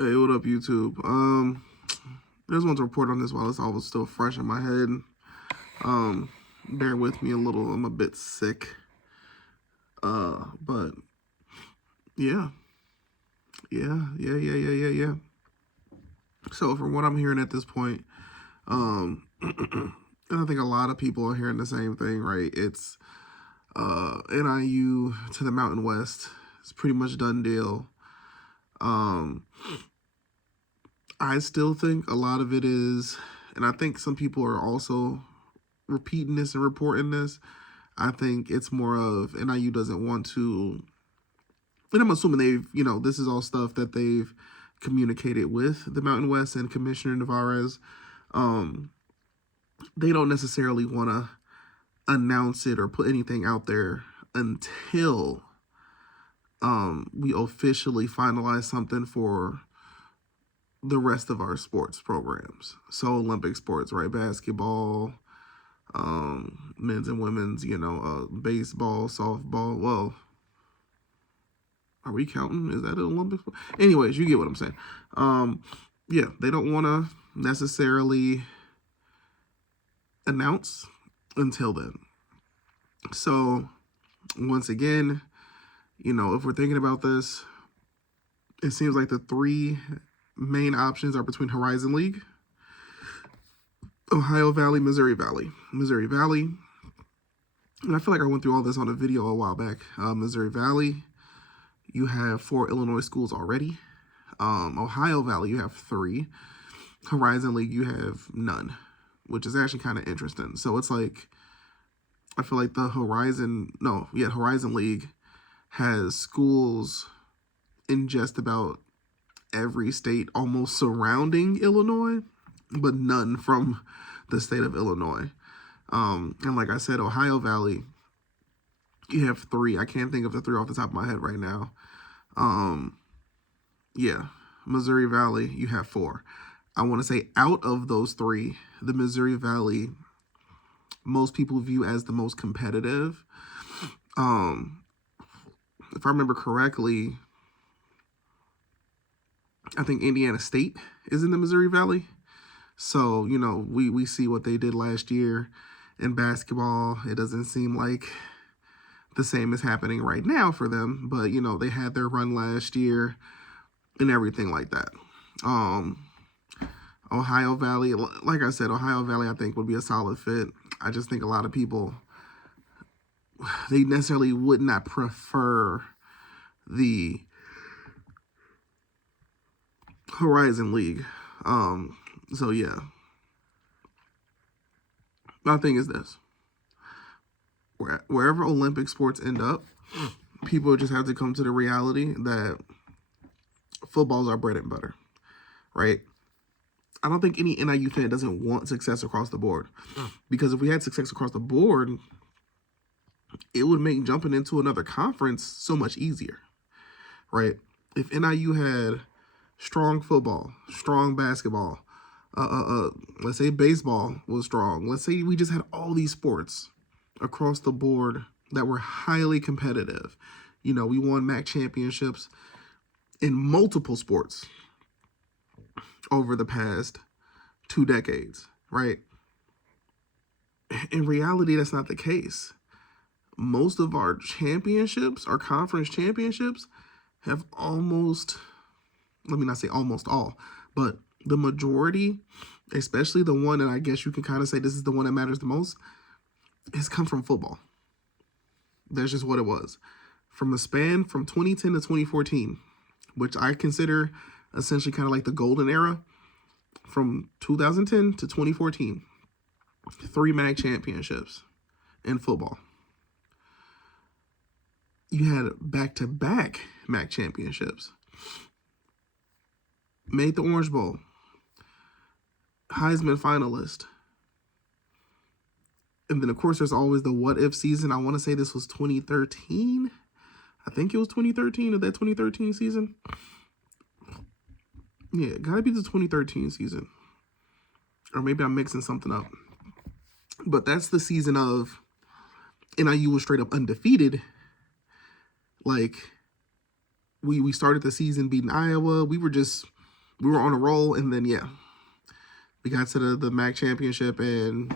Hey, what up, YouTube? I just want to report on this while it's all still fresh in my head. Bear with me a little. I'm a bit sick. But yeah. So from what I'm hearing at this point, and I think a lot of people are hearing the same thing, right? It's NIU to the Mountain West. It's pretty much done deal. I still think a lot of it is, and I think some people are also repeating this and reporting this. I think it's more of NIU doesn't want to, and I'm assuming they've, this is all stuff that they've communicated with the Mountain West and Commissioner Navarez. They don't necessarily want to announce it or put anything out there until we officially finalize something for the rest of our sports programs. So Olympic sports, right? Basketball, men's and women's, baseball, softball. Well, are we counting? Is that an Olympic sport? Anyways, you get what I'm saying. Yeah, they don't want to necessarily announce until then. So once again, if we're thinking about this, it seems like the three main options are between Horizon League, Ohio Valley, Missouri Valley. Missouri Valley, and I feel like I went through all this on a video a while back. Missouri Valley, you have 4 Illinois schools already. Ohio Valley, you have 3. Horizon League, you have none, which is actually kind of interesting. So it's like, I feel like the Horizon League has schools in just about every state almost surrounding Illinois, but none from the state of Illinois. And like I said, Ohio Valley, you have 3. I can't think of the 3 off the top of my head right now. Missouri Valley, you have 4. I want to say out of those 3, the Missouri Valley, most people view as the most competitive. If I remember correctly, I think Indiana State is in the Missouri Valley. So, we see what they did last year in basketball. It doesn't seem like the same is happening right now for them, but, they had their run last year and everything like that. Ohio Valley, like I said, Ohio Valley, I think would be a solid fit. I just think a lot of people, they necessarily would not prefer the Horizon League. So yeah. My thing is this. Wherever Olympic sports end up, people just have to come to the reality that football's our bread and butter, right? I don't think any NIU fan doesn't want success across the board. Because if we had success across the board, it would make jumping into another conference so much easier, right? If NIU had strong football, strong basketball, let's say baseball was strong. Let's say we just had all these sports across the board that were highly competitive. We won MAC championships in multiple sports over the past 2 decades, right? In reality, that's not the case. Most of our championships, our conference championships, have almost, let me not say almost all, but the majority, especially the one that I guess you can kind of say this is the one that matters the most, has come from football. That's just what it was. From the span from 2010 to 2014, which I consider essentially kind of like the golden era, from 2010 to 2014, 3 MAC championships in football. You had back-to-back MAC championships. Made the Orange Bowl. Heisman finalist. And then, of course, there's always the what-if season. I want to say this was 2013. I think it was 2013 or that 2013 season. Yeah, gotta be the 2013 season. Or maybe I'm mixing something up. But that's the season of NIU was straight up undefeated. Like, we started the season beating Iowa. We were just we were on a roll, and then yeah, we got to the MAC championship, and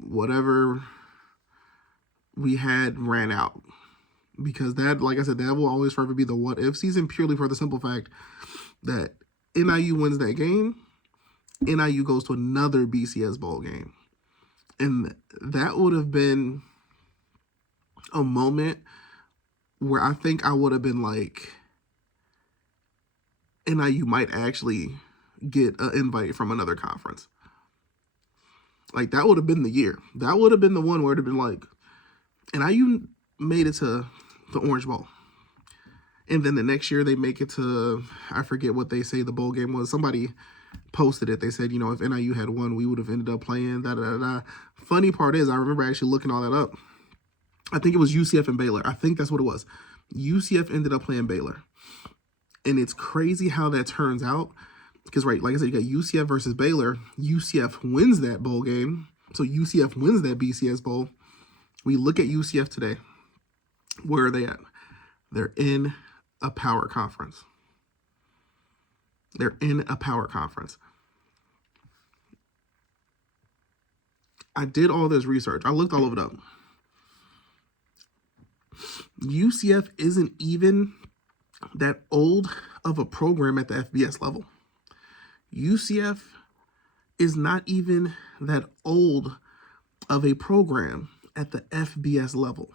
whatever we had ran out. Because that, like I said, that will always forever be the what if season, purely for the simple fact that NIU wins that game, NIU goes to another BCS bowl game. And that would have been a moment where I think I would have been like, NIU might actually get an invite from another conference. Like, that would have been the year. That would have been the one where it would have been like, NIU made it to the Orange Bowl. And then the next year they make it to, I forget what they say the bowl game was. Somebody posted it. They said, you know, if NIU had won, we would have ended up playing da-da-da-da. Funny part is, I remember actually looking all that up. I think it was UCF and Baylor. I think that's what it was. UCF ended up playing Baylor. And it's crazy how that turns out. Because, right, like I said, you got UCF versus Baylor. UCF wins that bowl game. So UCF wins that BCS bowl. We look at UCF today. Where are they at? They're in a power conference. They're in a power conference. I did all this research. I looked all of it up. UCF isn't even that old of a program at the FBS level. UCF is not even that old of a program at the FBS level.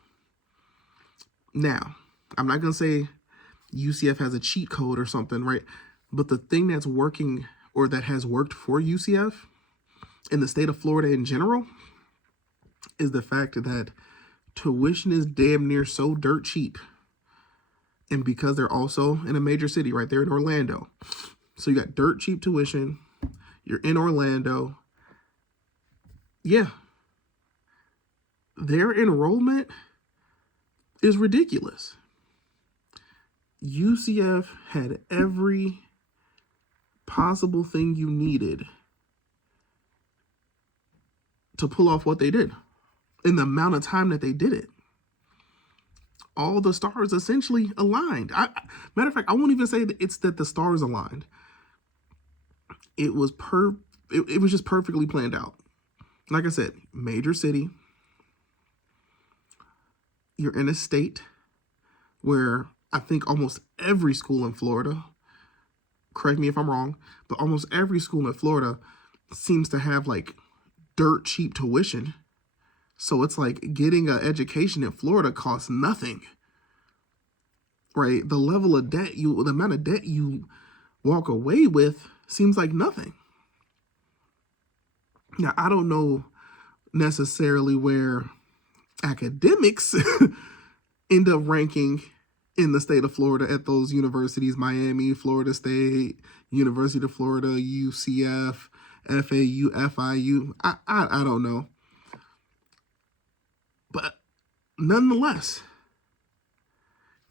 Now, I'm not going to say UCF has a cheat code or something, right? But the thing that's working, or that has worked for UCF in the state of Florida in general, is the fact that tuition is damn near so dirt cheap. And because they're also in a major city right there in Orlando. So you got dirt cheap tuition. You're in Orlando. Yeah. Their enrollment is ridiculous. UCF had every possible thing you needed to pull off what they did in the amount of time that they did it. All the stars essentially aligned. Matter of fact, I won't even say that it's that the stars aligned. It was it was just perfectly planned out. Like I said, major city. You're in a state where I think almost every school in Florida, correct me if I'm wrong, but almost every school in Florida seems to have like dirt cheap tuition. So it's like getting an education in Florida costs nothing, right? The level of debt the amount of debt you walk away with seems like nothing. Now, I don't know necessarily where academics end up ranking in the state of Florida at those universities: Miami, Florida State, University of Florida, UCF, FAU, FIU. I don't know. But nonetheless,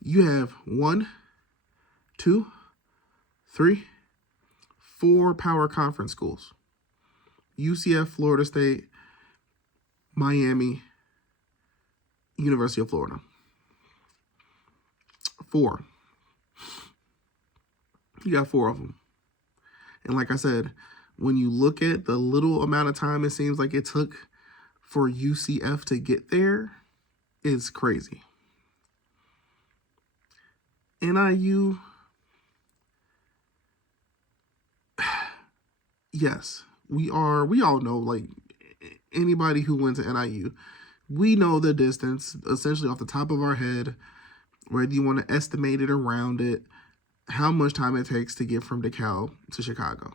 you have 1, 2, 3, 4 power conference schools. UCF, Florida State, Miami, University of Florida. 4. You got 4 of them. And like I said, when you look at the little amount of time it seems like it took for UCF to get there, is crazy. NIU, yes, we all know, like, anybody who went to NIU, we know the distance, essentially off the top of our head, whether you want to estimate it around it, how much time it takes to get from DeKalb to Chicago.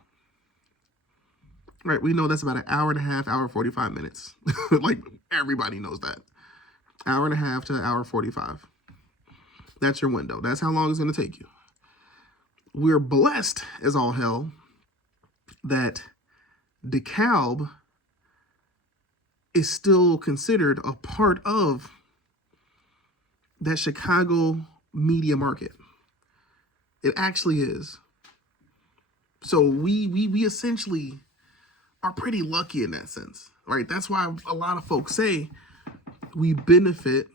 Right, we know that's about an hour and a half, hour 45 minutes. Like, everybody knows that. Hour and a half to hour 45. That's your window. That's how long it's going to take you. We're blessed as all hell that DeKalb is still considered a part of that Chicago media market. It actually is. So we essentially are pretty lucky in that sense, right? That's why a lot of folks say we benefit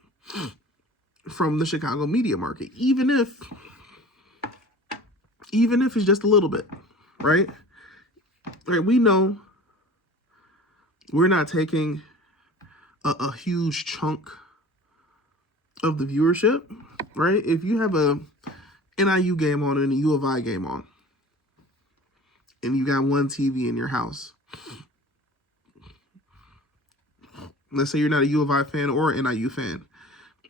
from the Chicago media market, even if even if it's just a little bit, right? Right, we know we're not taking a huge chunk of the viewership, right? If you have a NIU game on and a U of I game on, and you got one TV in your house, let's say you're not a U of I fan or an NIU fan,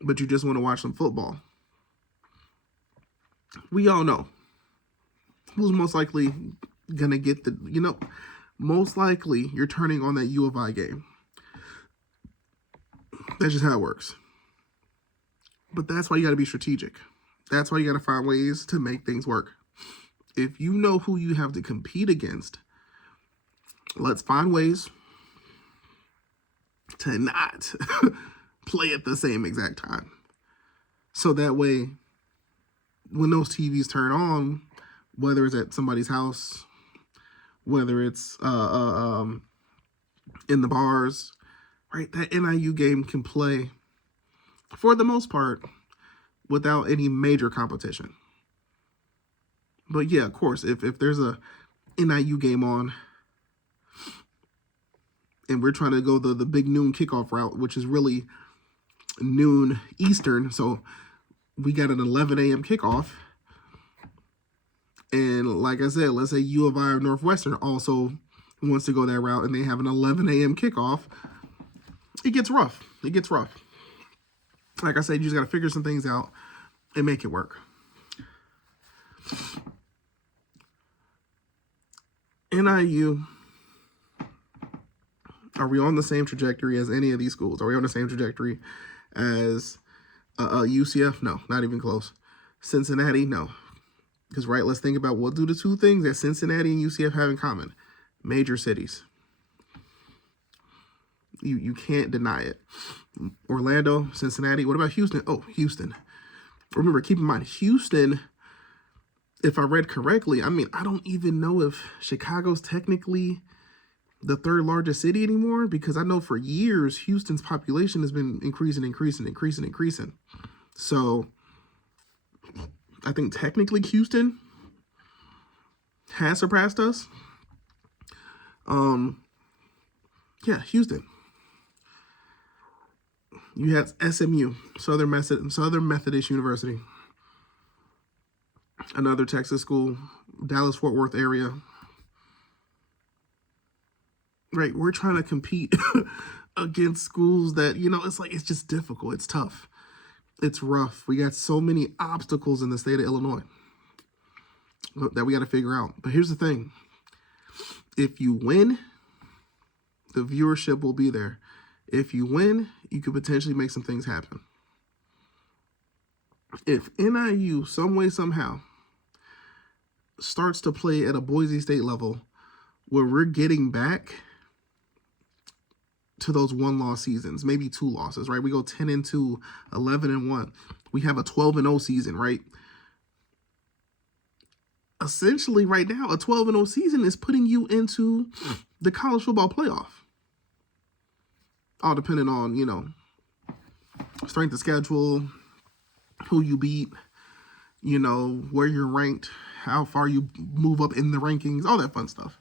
but you just want to watch some football. We all know who's most likely gonna get the, most likely you're turning on that U of I game. That's just how it works. But that's why you got to be strategic. That's why you got to find ways to make things work. If you know who you have to compete against, let's find ways to not play at the same exact time. So that way, when those TVs turn on, whether it's at somebody's house, whether it's in the bars, right, that NIU game can play for the most part without any major competition. But yeah, of course, if there's a NIU game on and we're trying to go the big noon kickoff route, which is really noon Eastern, so we got an 11 a.m. kickoff. And like I said, let's say U of I or Northwestern also wants to go that route and they have an 11 a.m. kickoff. It gets rough. Like I said, you just got to figure some things out and make it work. NIU, are we on the same trajectory as any of these schools? Are we on the same trajectory as UCF? No, not even close. Cincinnati? No. Because, right, let's think about what do the two things that Cincinnati and UCF have in common. Major cities. You can't deny it. Orlando, Cincinnati. What about Houston? Oh, Houston. Remember, keep in mind, Houston, if I read correctly, I don't even know if Chicago's technically the third largest city anymore, because I know for years Houston's population has been increasing. So I think technically Houston has surpassed us. Yeah, Houston. You had SMU, Southern Methodist University, another Texas school, Dallas-Fort Worth area. Right, we're trying to compete against schools that, it's just difficult. It's tough. It's rough. We got so many obstacles in the state of Illinois that we got to figure out. But here's the thing. If you win, the viewership will be there. If you win, you could potentially make some things happen. If NIU, some way, somehow, starts to play at a Boise State level where we're getting back to those one-loss seasons, maybe two losses, right? We go 10-2, 11-1. We have a 12-0 season, right? Essentially, right now, a 12-0 season is putting you into the college football playoff. All depending on, strength of schedule, who you beat, where you're ranked, how far you move up in the rankings, all that fun stuff,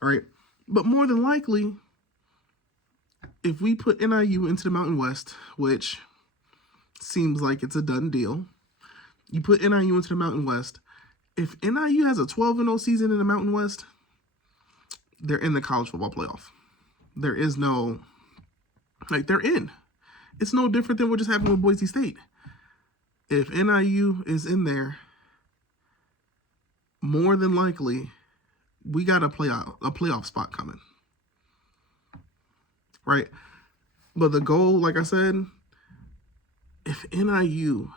all right? But more than likely, if we put NIU into the Mountain West, which seems like it's a done deal, you put NIU into the Mountain West, if NIU has a 12-0 season in the Mountain West, they're in the college football playoff. There is no, they're in. It's no different than what just happened with Boise State. If NIU is in there, more than likely, we got a playoff spot coming. Right? But the goal, like I said, if NIU,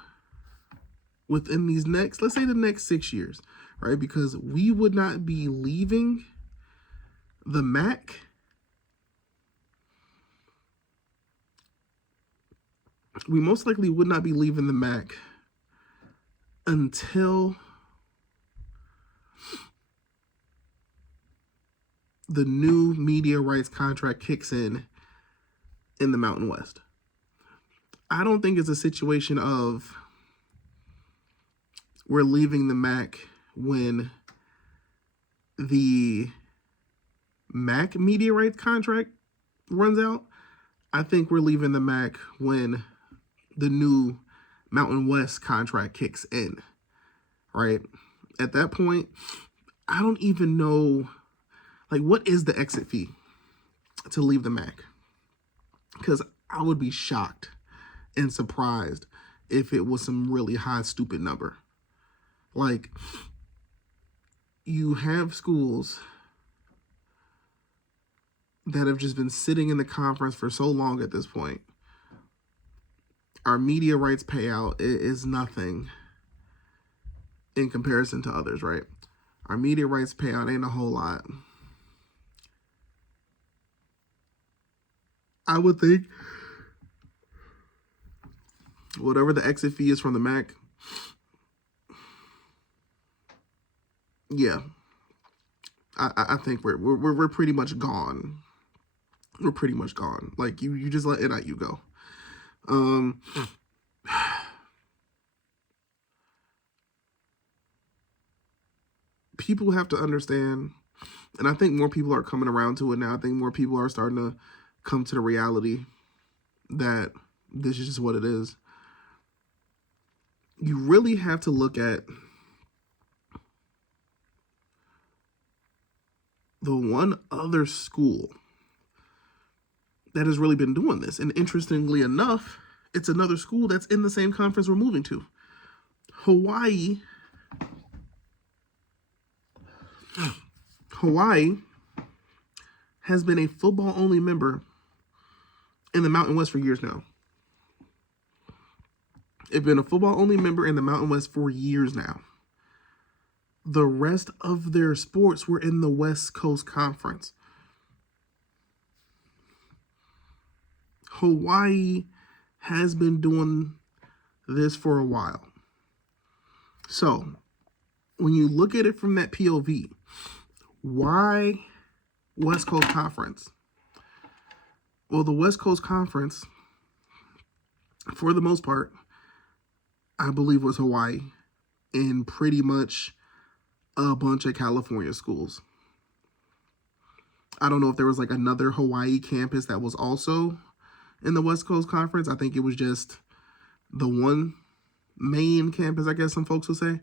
within these let's say the next 6 years, right? Because we would not be leaving the MAC we most likely would not be leaving the MAC until the new media rights contract kicks in the Mountain West. I don't think it's a situation of we're leaving the MAC when the MAC media rights contract runs out. I think we're leaving the MAC when the new Mountain West contract kicks in, right? At that point, I don't even know, like, what is the exit fee to leave the MAC? Because I would be shocked and surprised if it was some really high, stupid number. Like, you have schools that have just been sitting in the conference for so long at this point. Our media rights payout is nothing in comparison to others, right? Our media rights payout ain't a whole lot. I would think whatever the exit fee is from the MAC, yeah, I think we're pretty much gone. We're pretty much gone. Like, you just let NIU go. People have to understand, and I think more people are coming around to it now. I think more people are starting to come to the reality that this is just what it is. You really have to look at the one other school that has really been doing this. And interestingly enough, it's another school that's in the same conference we're moving to. Hawaii has been a football-only member in the Mountain West for years now. It's been a football-only member in the Mountain West for years now. The rest of their sports were in the West Coast Conference. Hawaii has been doing this for a while. So, when you look at it from that POV, why West Coast Conference? Well, the West Coast Conference, for the most part, I believe was Hawaii and pretty much a bunch of California schools. I don't know if there was like another Hawaii campus that was also in the West Coast Conference. I think it was just the one main campus, I guess some folks would say.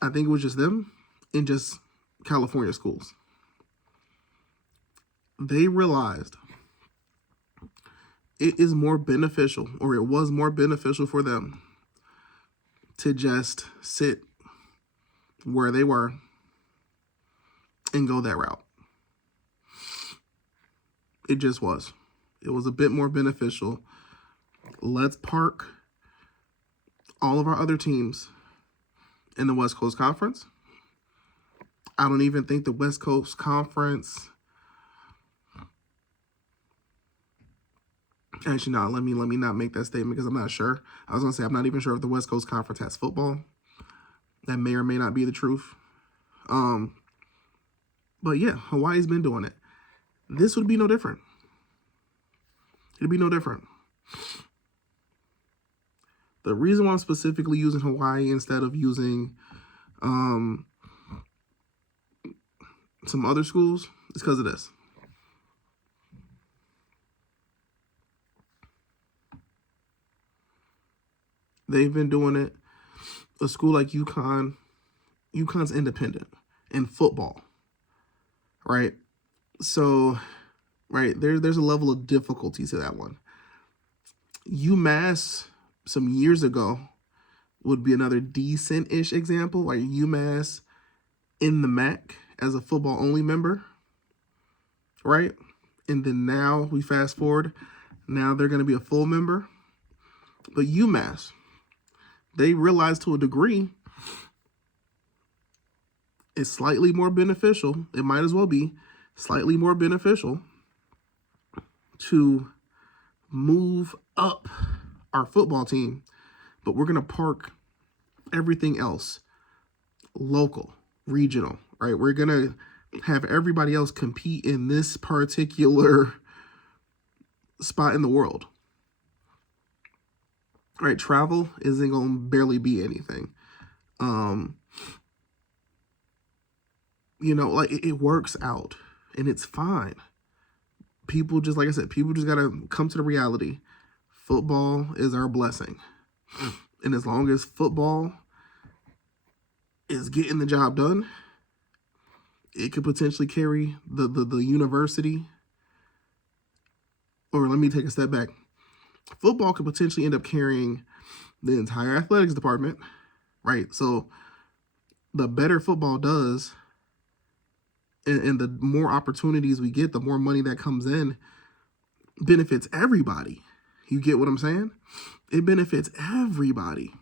I think it was just them and just California schools. They realized it is more beneficial, or it was more beneficial for them to just sit where they were and go that route. It just was. It was a bit more beneficial. Let's park all of our other teams in the West Coast Conference. I don't even think the West Coast Conference... Actually, no, let me not make that statement because I'm not sure. I was going to say I'm not even sure if the West Coast Conference has football. That may or may not be the truth. But yeah, Hawaii's been doing it. This would be no different. It'd be no different. The reason why I'm specifically using Hawaii instead of using some other schools is because of this. They've been doing it. A school like UConn's independent in football, right? So, right, there's a level of difficulty to that one. UMass, some years ago, would be another decent-ish example. Like UMass in the MAC as a football-only member, right? And then now we fast forward. Now they're going to be a full member. But UMass, they realized to a degree it's slightly more beneficial. It might as well be slightly more beneficial to move up our football team, but we're going to park everything else local, regional, right? We're going to have everybody else compete in this particular spot in the world. Right, travel isn't going to barely be anything. like it works out and it's fine. People just, like I said, people just got to come to the reality. Football is our blessing. And as long as football is getting the job done, it could potentially carry the university. Or let me take a step back. Football could potentially end up carrying the entire athletics department, right? So the better football does, and the more opportunities we get, the more money that comes in, benefits everybody. You get what I'm saying? It benefits everybody.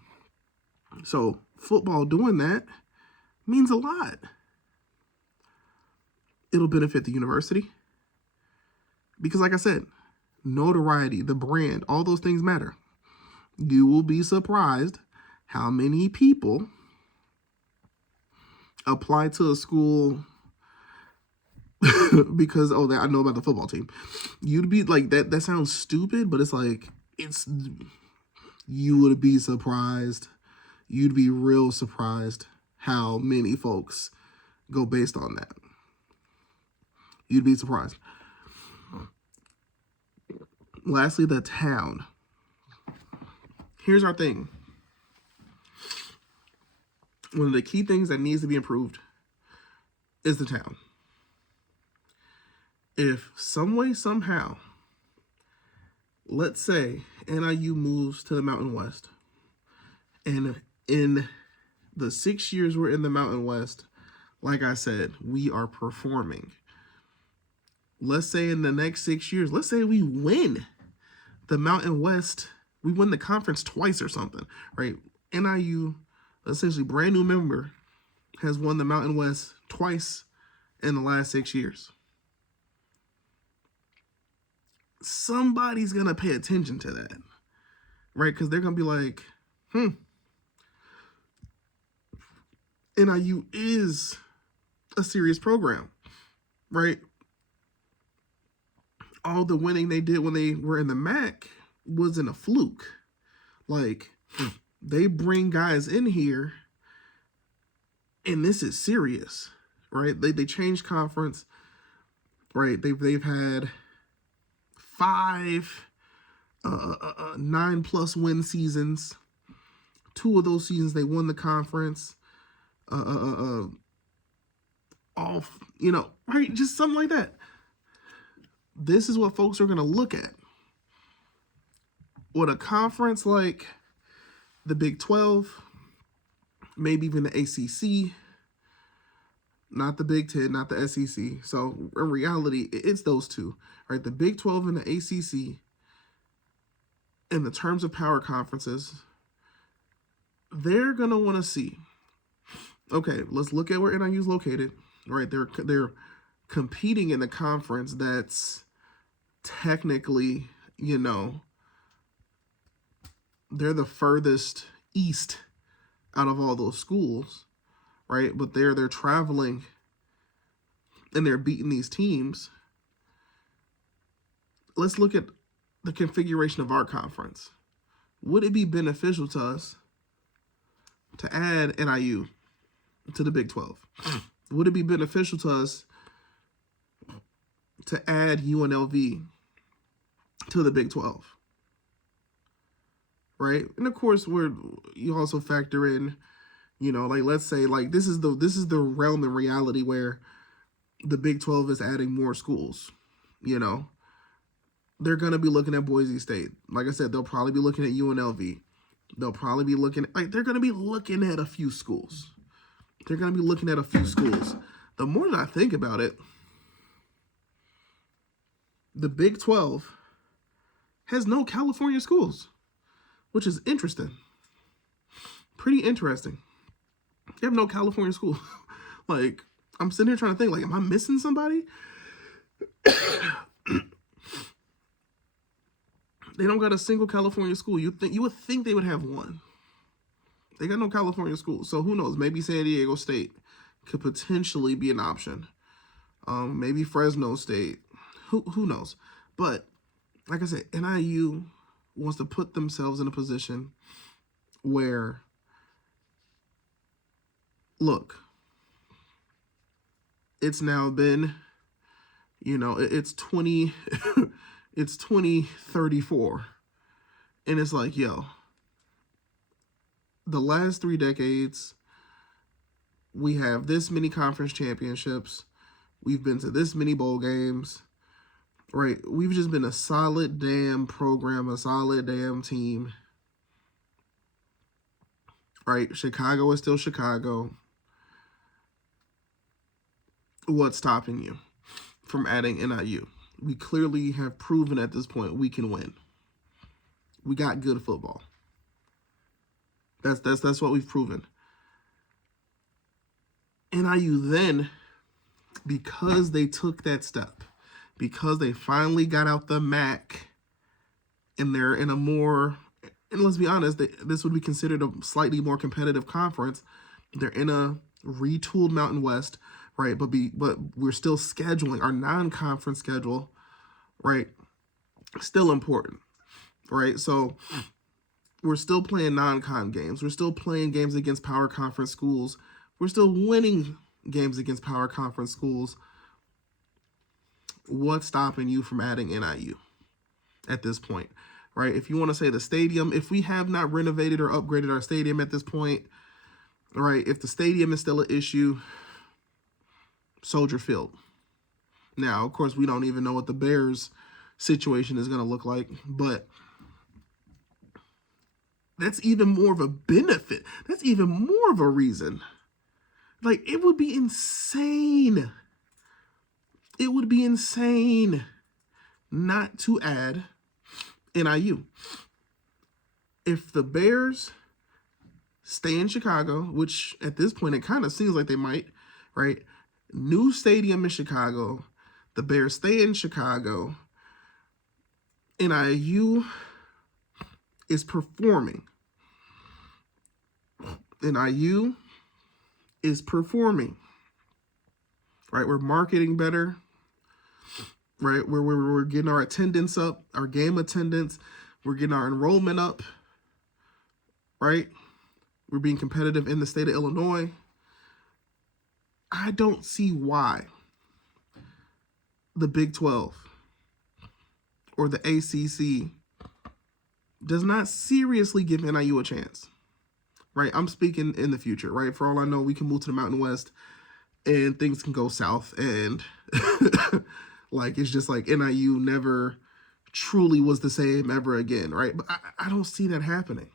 So football doing that means a lot. It'll benefit the university. Because like I said, notoriety, the brand, all those things matter. You will be surprised how many people apply to a school because, I know about the football team. You'd be like, that sounds stupid, but it's like, you would be surprised. You'd be real surprised how many folks go based on that. You'd be surprised. Lastly, the town. Here's our thing. One of the key things that needs to be improved is the town. If some way, somehow, let's say NIU moves to the Mountain West, and in the 6 years we're in the Mountain West, like I said, we are performing. Let's say in the next 6 years, let's say we win the Mountain West, we win the conference twice or something, right? NIU, essentially brand new member, has won the Mountain West twice in the last 6 years. Somebody's going to pay attention to that, right? Because they're going to be like, NIU is a serious program, right? All the winning they did when they were in the MAC wasn't a fluke. Like, they bring guys in here, and this is serious, right? They changed conference, right? They've had 5 9+ win seasons. 2 of those seasons they won the conference. All, right? Just something like that. This is what folks are going to look at. What a conference like the Big 12, maybe even the ACC, not the Big 10, not the SEC. So in reality, it's those two, right? The Big 12 and the ACC, in the terms of power conferences, they're going to want to see, okay, let's look at where NIU is located, right? They're competing in the conference that's technically, they're the furthest east out of all those schools, right? But they're traveling and they're beating these teams. Let's look at the configuration of our conference. Would it be beneficial to us to add NIU to the Big 12? Would it be beneficial to us to add UNLV to the Big 12? Right? And of course, you also factor in, like, let's say, like, this is the realm in reality where the Big 12 is adding more schools. They're going to be looking at Boise State. Like I said, they'll probably be looking at UNLV. They'll probably be looking at, they're going to be looking at a few schools. The more that I think about it, the Big 12 has no California schools, which is interesting. Pretty interesting. They have no California school. Like, I'm sitting here trying to think, like, am I missing somebody? They don't got a single California school. You would think they would have one. They got no California school. So who knows? Maybe San Diego State could potentially be an option. Maybe Fresno State. Who knows? But like I said, NIU wants to put themselves in a position where, look, it's now been, it's 20, it's 2034. And it's like, yo, the last 3 decades, we have this many conference championships. We've been to this many bowl games, right? We've just been a solid damn program, a solid damn team, right? Chicago is still Chicago. What's stopping you from adding NIU? We clearly have proven at this point we can win. We got good football. That's what we've proven. NIU then, because they took that step, because they finally got out the MAC, and they're in a more, and let's be honest, this would be considered a slightly more competitive conference. They're in a retooled Mountain West, right? But we're still scheduling our non-conference schedule, right? Still important, right? So we're still playing non-con games. We're still playing games against power conference schools. We're still winning games against power conference schools. What's stopping you from adding NIU at this point, right? If you want to say the stadium, if we have not renovated or upgraded our stadium at this point, right? If the stadium is still an issue, Soldier Field. Now, of course, we don't even know what the Bears situation is going to look like, but that's even more of a benefit. That's even more of a reason. Like, it would be insane. It would be insane not to add NIU. If the Bears stay in Chicago, which at this point it kind of seems like they might, right? New stadium in Chicago. The Bears stay in Chicago. NIU is performing. NIU is performing. Right? We're marketing better. Right? We're getting our attendance up, our game attendance. We're getting our enrollment up. Right? We're being competitive in the state of Illinois. I don't see why the Big 12 or the ACC does not seriously give NIU a chance. Right? I'm speaking in the future, right? For all I know, we can move to the Mountain West and things can go south. And like, it's just like NIU never truly was the same ever again, right? But I don't see that happening.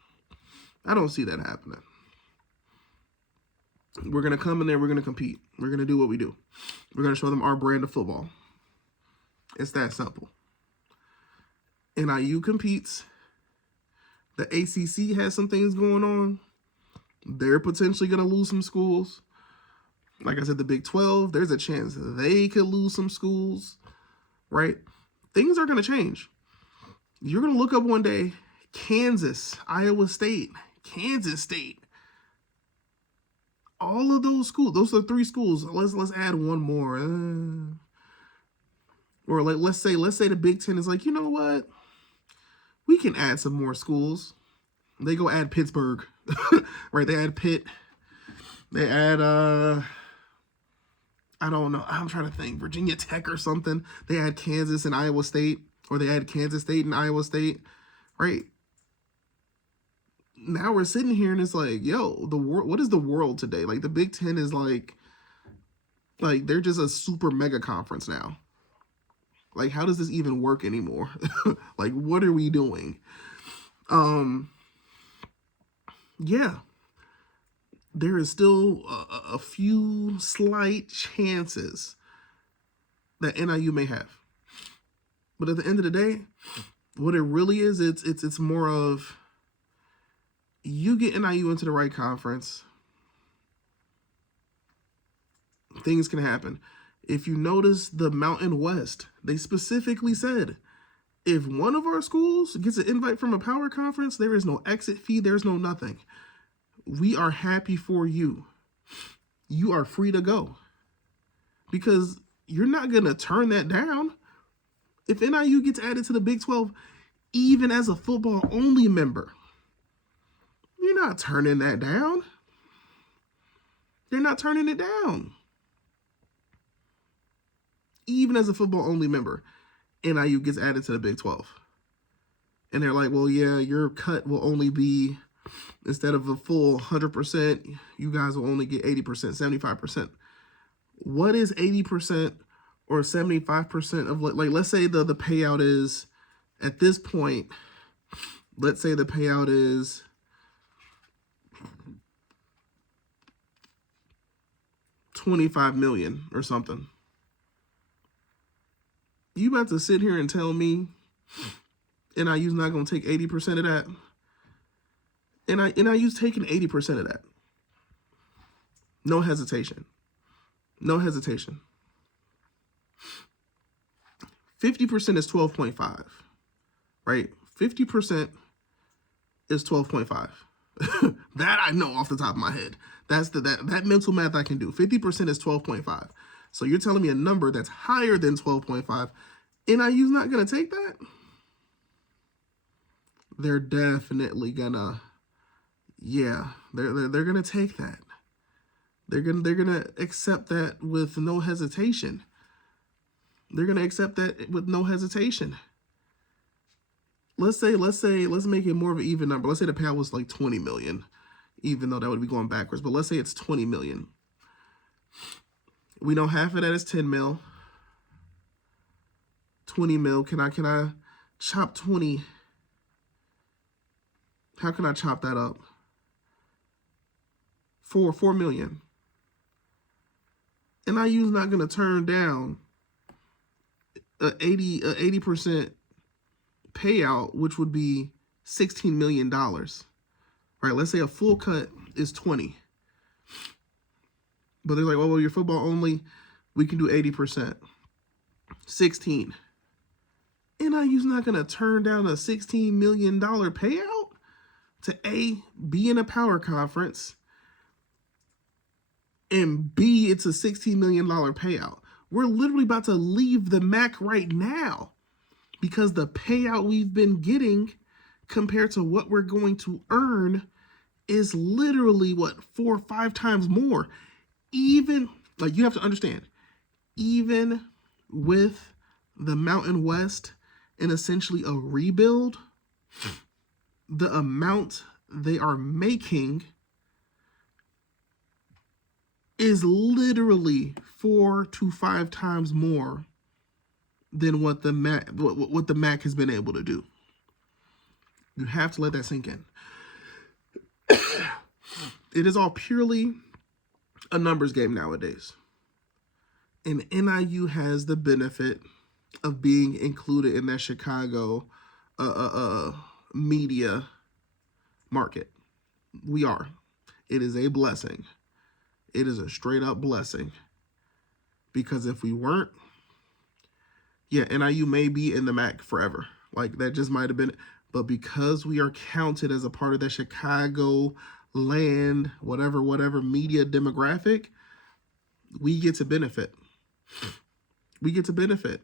I don't see that happening. We're going to come in there. We're going to compete. We're going to do what we do. We're going to show them our brand of football. It's that simple. NIU competes. The ACC has some things going on. They're potentially going to lose some schools. Like I said, the Big 12, there's a chance they could lose some schools, right? Things are going to change. You're going to look up one day, Kansas, Iowa State, Kansas State. All of those schools, those are 3 schools. Let's add one more. Or like let's say the Big 10 is like, you know what? We can add some more schools. They go add Pittsburgh. Right? They add Pitt. They add I don't know. I'm trying to think. Virginia Tech or something. They add Kansas and Iowa State. Or they add Kansas State and Iowa State. Right? Now we're sitting here and it's like, yo, the world. What is the world today? Like, the Big 10 is like they're just a super mega conference now. Like, how does this even work anymore? Like, what are we doing? Yeah. There is still a few slight chances that NIU may have. But at the end of the day, what it really is, it's more of, you get NIU into the right conference, things can happen. If you notice the Mountain West, they specifically said, if one of our schools gets an invite from a power conference, there is no exit fee, there's no nothing. We are happy for you. You are free to go. Because you're not going to turn that down. If NIU gets added to the Big 12, even as a football-only member, you're not turning that down. They're not turning it down. even as a football only member, NIU gets added to the Big 12. And they're like, well, yeah, your cut will only be, instead of a full 100%, you guys will only get 80%, 75%. What is 80% or 75% of, like let's say the payout is, at this point, let's say the payout is $25 million or something. You about to sit here and tell me NIU's not going to take 80% of that? NIU's taking 80% of that. No hesitation. No hesitation. 50% is 12.5, right? 50% is 12.5. That I know off the top of my head. That's that mental math I can do. 50% is 12.5. So you're telling me a number that's higher than 12.5. NIU's not gonna take that? They're definitely gonna, yeah, they're gonna take that. They're gonna accept that with no hesitation. They're gonna accept that with no hesitation. Let's make it more of an even number. Let's say the payout was like 20 million, even though that would be going backwards. But let's say it's 20 million. We know half of that is 10 mil. 20 mil. Can I chop 20? How can I chop that up? 4 million. NIU's not gonna turn down a 80% payout, which would be $16 million. Right? Let's say a full cut is 20. But they're like, well, you're football only, we can do 80%. 16. NIU's not going to turn down a $16 million payout to be in a power conference, and B, it's a $16 million payout. We're literally about to leave the MAC right now because the payout we've been getting compared to what we're going to earn is literally, 4 or 5 times more. Even, like, you have to understand, even with the Mountain West and essentially a rebuild, the amount they are making is literally 4 to 5 times more than what the MAC has been able to do. You have to let that sink in. It is all purely a numbers game nowadays. And NIU has the benefit of being included in that Chicago media market. We are. It is a blessing. It is a straight up blessing. Because if we weren't, yeah, NIU may be in the MAC forever. Like, that just might have been. But because we are counted as a part of that Chicago land, whatever media demographic, we get to benefit. We get to benefit.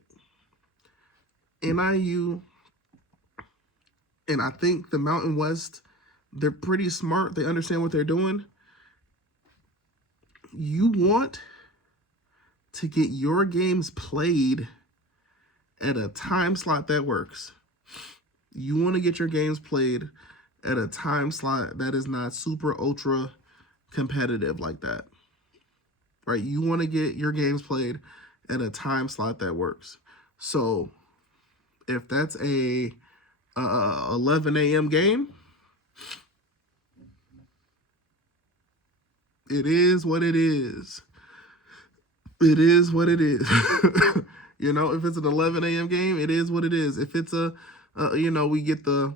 NIU, and I think the Mountain West, they're pretty smart. They understand what they're doing. You want to get your games played at a time slot that works. You want to get your games played at a time slot that is not super ultra competitive like that. Right? You want to get your games played at a time slot that works. So if that's a 11 a.m. game, it is what it is. It is what it is. You know, if it's an 11 a.m. game, it is what it is. If it's we get the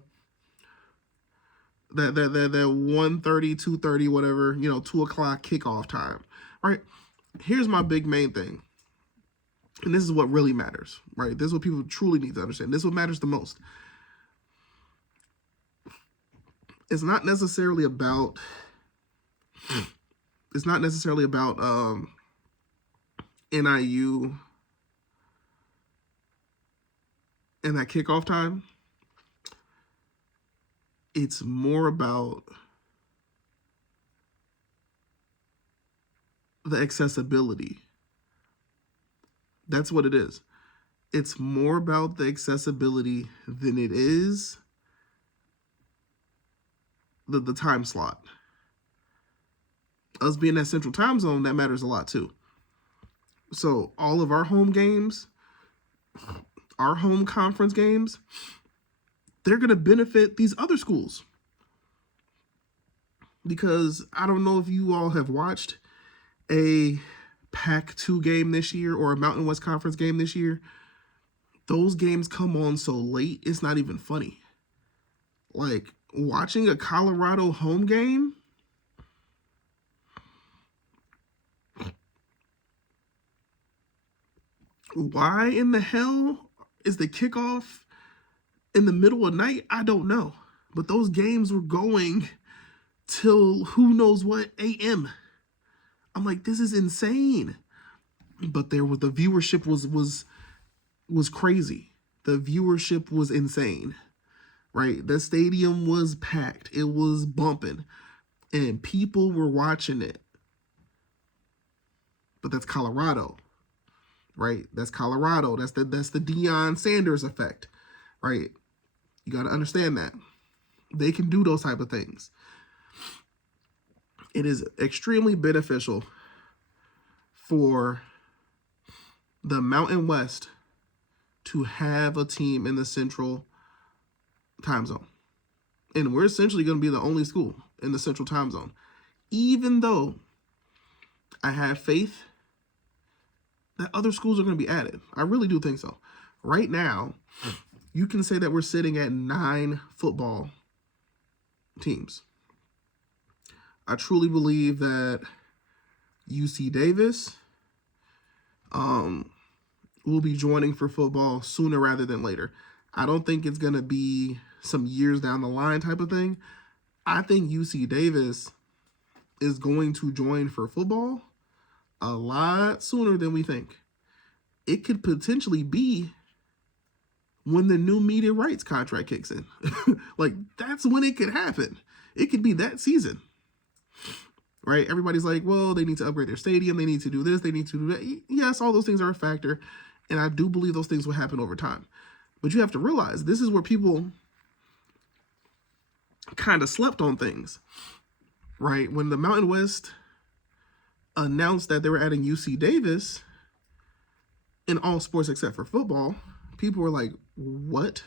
that 1:30, 2:30, whatever, 2 o'clock kickoff time, right? Here's my big main thing. And this is what really matters, right? This is what people truly need to understand. This is what matters the most. It's not necessarily about NIU and that kickoff time. It's more about the accessibility. That's what it is. It's more about the accessibility than it is the time slot. Us being that central time zone, that matters a lot too. So all of our home games, our home conference games, they're going to benefit these other schools. Because I don't know if you all have watched a Pac-2 game this year or a Mountain West Conference game this year. Those games come on so late, it's not even funny. Like, watching a Colorado home game, why in the hell is the kickoff in the middle of night? I don't know. But those games were going till who knows what a.m. I'm like, this is insane. But the viewership was crazy. The viewership was insane. Right? The stadium was packed. It was bumping. And people were watching it. But that's Colorado. Right? That's Colorado. That's the Deion Sanders effect. Right? You got to understand that. They can do those type of things. It is extremely beneficial for the Mountain West to have a team in the Central time zone. And we're essentially going to be the only school in the Central time zone. Even though I have faith that other schools are going to be added. I really do think so. Right now, you can say that we're sitting at 9 football teams. I truly believe that UC Davis will be joining for football sooner rather than later. I don't think it's going to be some years down the line type of thing. I think UC Davis is going to join for football a lot sooner than we think. It could potentially be when the new media rights contract kicks in. Like, that's when it could happen. It could be that season. Right? Everybody's like, well, they need to upgrade their stadium. They need to do this. They need to do that. Yes, all those things are a factor. And I do believe those things will happen over time. But you have to realize this is where people kind of slept on things. Right? When the Mountain West announced that they were adding UC Davis in all sports except for football, people were like, what?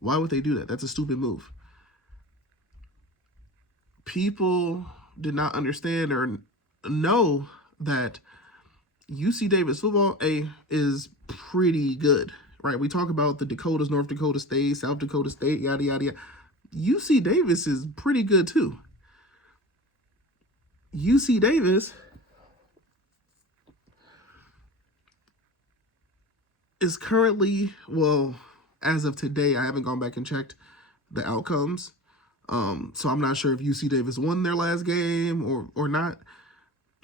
Why would they do that? That's a stupid move. People did not understand or know that UC Davis football is pretty good, right? We talk about the Dakotas, North Dakota State, South Dakota State, yada, yada, yada. UC Davis is pretty good too. UC Davis is currently, well, as of today, I haven't gone back and checked the outcomes. So I'm not sure if UC Davis won their last game or not.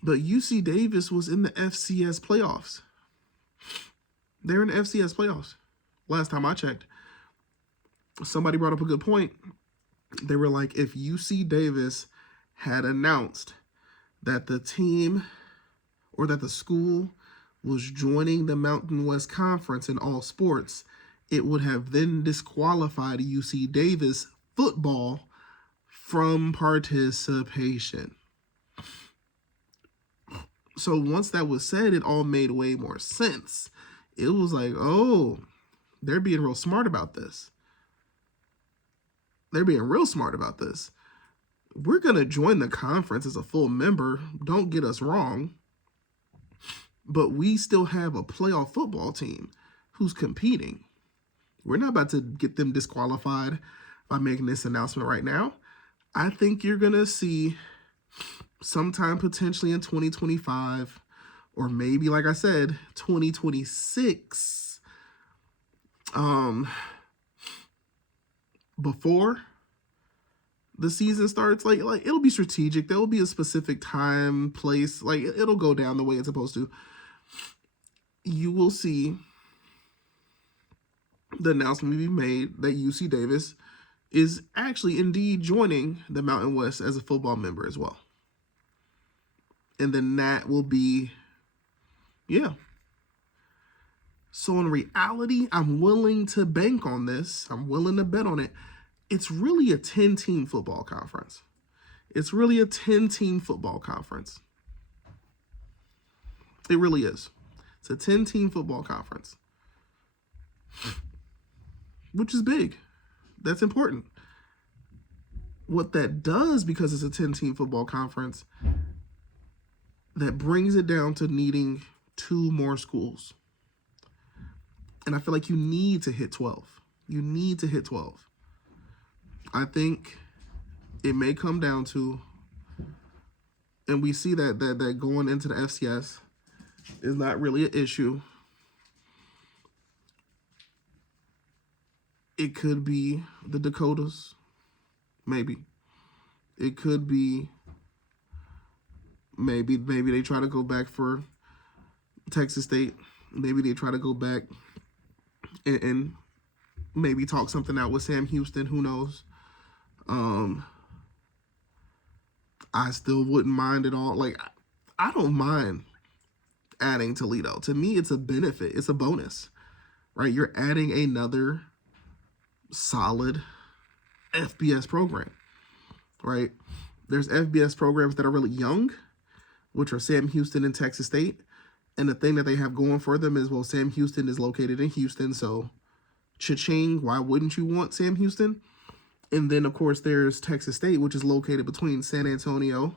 But UC Davis was in the FCS playoffs. They're in the FCS playoffs. Last time I checked. Somebody brought up a good point. They were like, if UC Davis had announced that the team or that the school was joining the Mountain West Conference in all sports, it would have then disqualified UC Davis football from participation. So once that was said, it all made way more sense. It was like, oh, they're being real smart about this. They're being real smart about this. We're going to join the conference as a full member. Don't get us wrong. But we still have a playoff football team who's competing. We're not about to get them disqualified by making this announcement right now. I think you're going to see sometime potentially in 2025 or maybe, like I said, 2026, before the season starts, like it'll be strategic. There will be a specific time, place, like it'll go down the way it's supposed to. You will see the announcement be made that UC Davis is actually indeed joining the Mountain West as a football member as well. And then that will be, yeah. So in reality, I'm willing to bank on this. I'm willing to bet on it. It's really a 10-team football conference. It's really a 10-team football conference. It really is. It's a 10-team football conference, which is big. That's important. What that does, because it's a 10-team football conference, that brings it down to needing 2 more schools. And I feel like you need to hit 12. You need to hit 12. I think it may come down to, and we see that going into the FCS is not really an issue. It could be the Dakotas, maybe. It could be maybe they try to go back for Texas State. Maybe they try to go back and maybe talk something out with Sam Houston. Who knows? I still wouldn't mind at all. Like, I don't mind adding Toledo. To me, it's a benefit. It's a bonus, right? You're adding another solid FBS program, right? There's FBS programs that are really young, which are Sam Houston and Texas State. And the thing that they have going for them is, well, Sam Houston is located in Houston, so cha-ching, why wouldn't you want Sam Houston? And then, of course, there's Texas State, which is located between San Antonio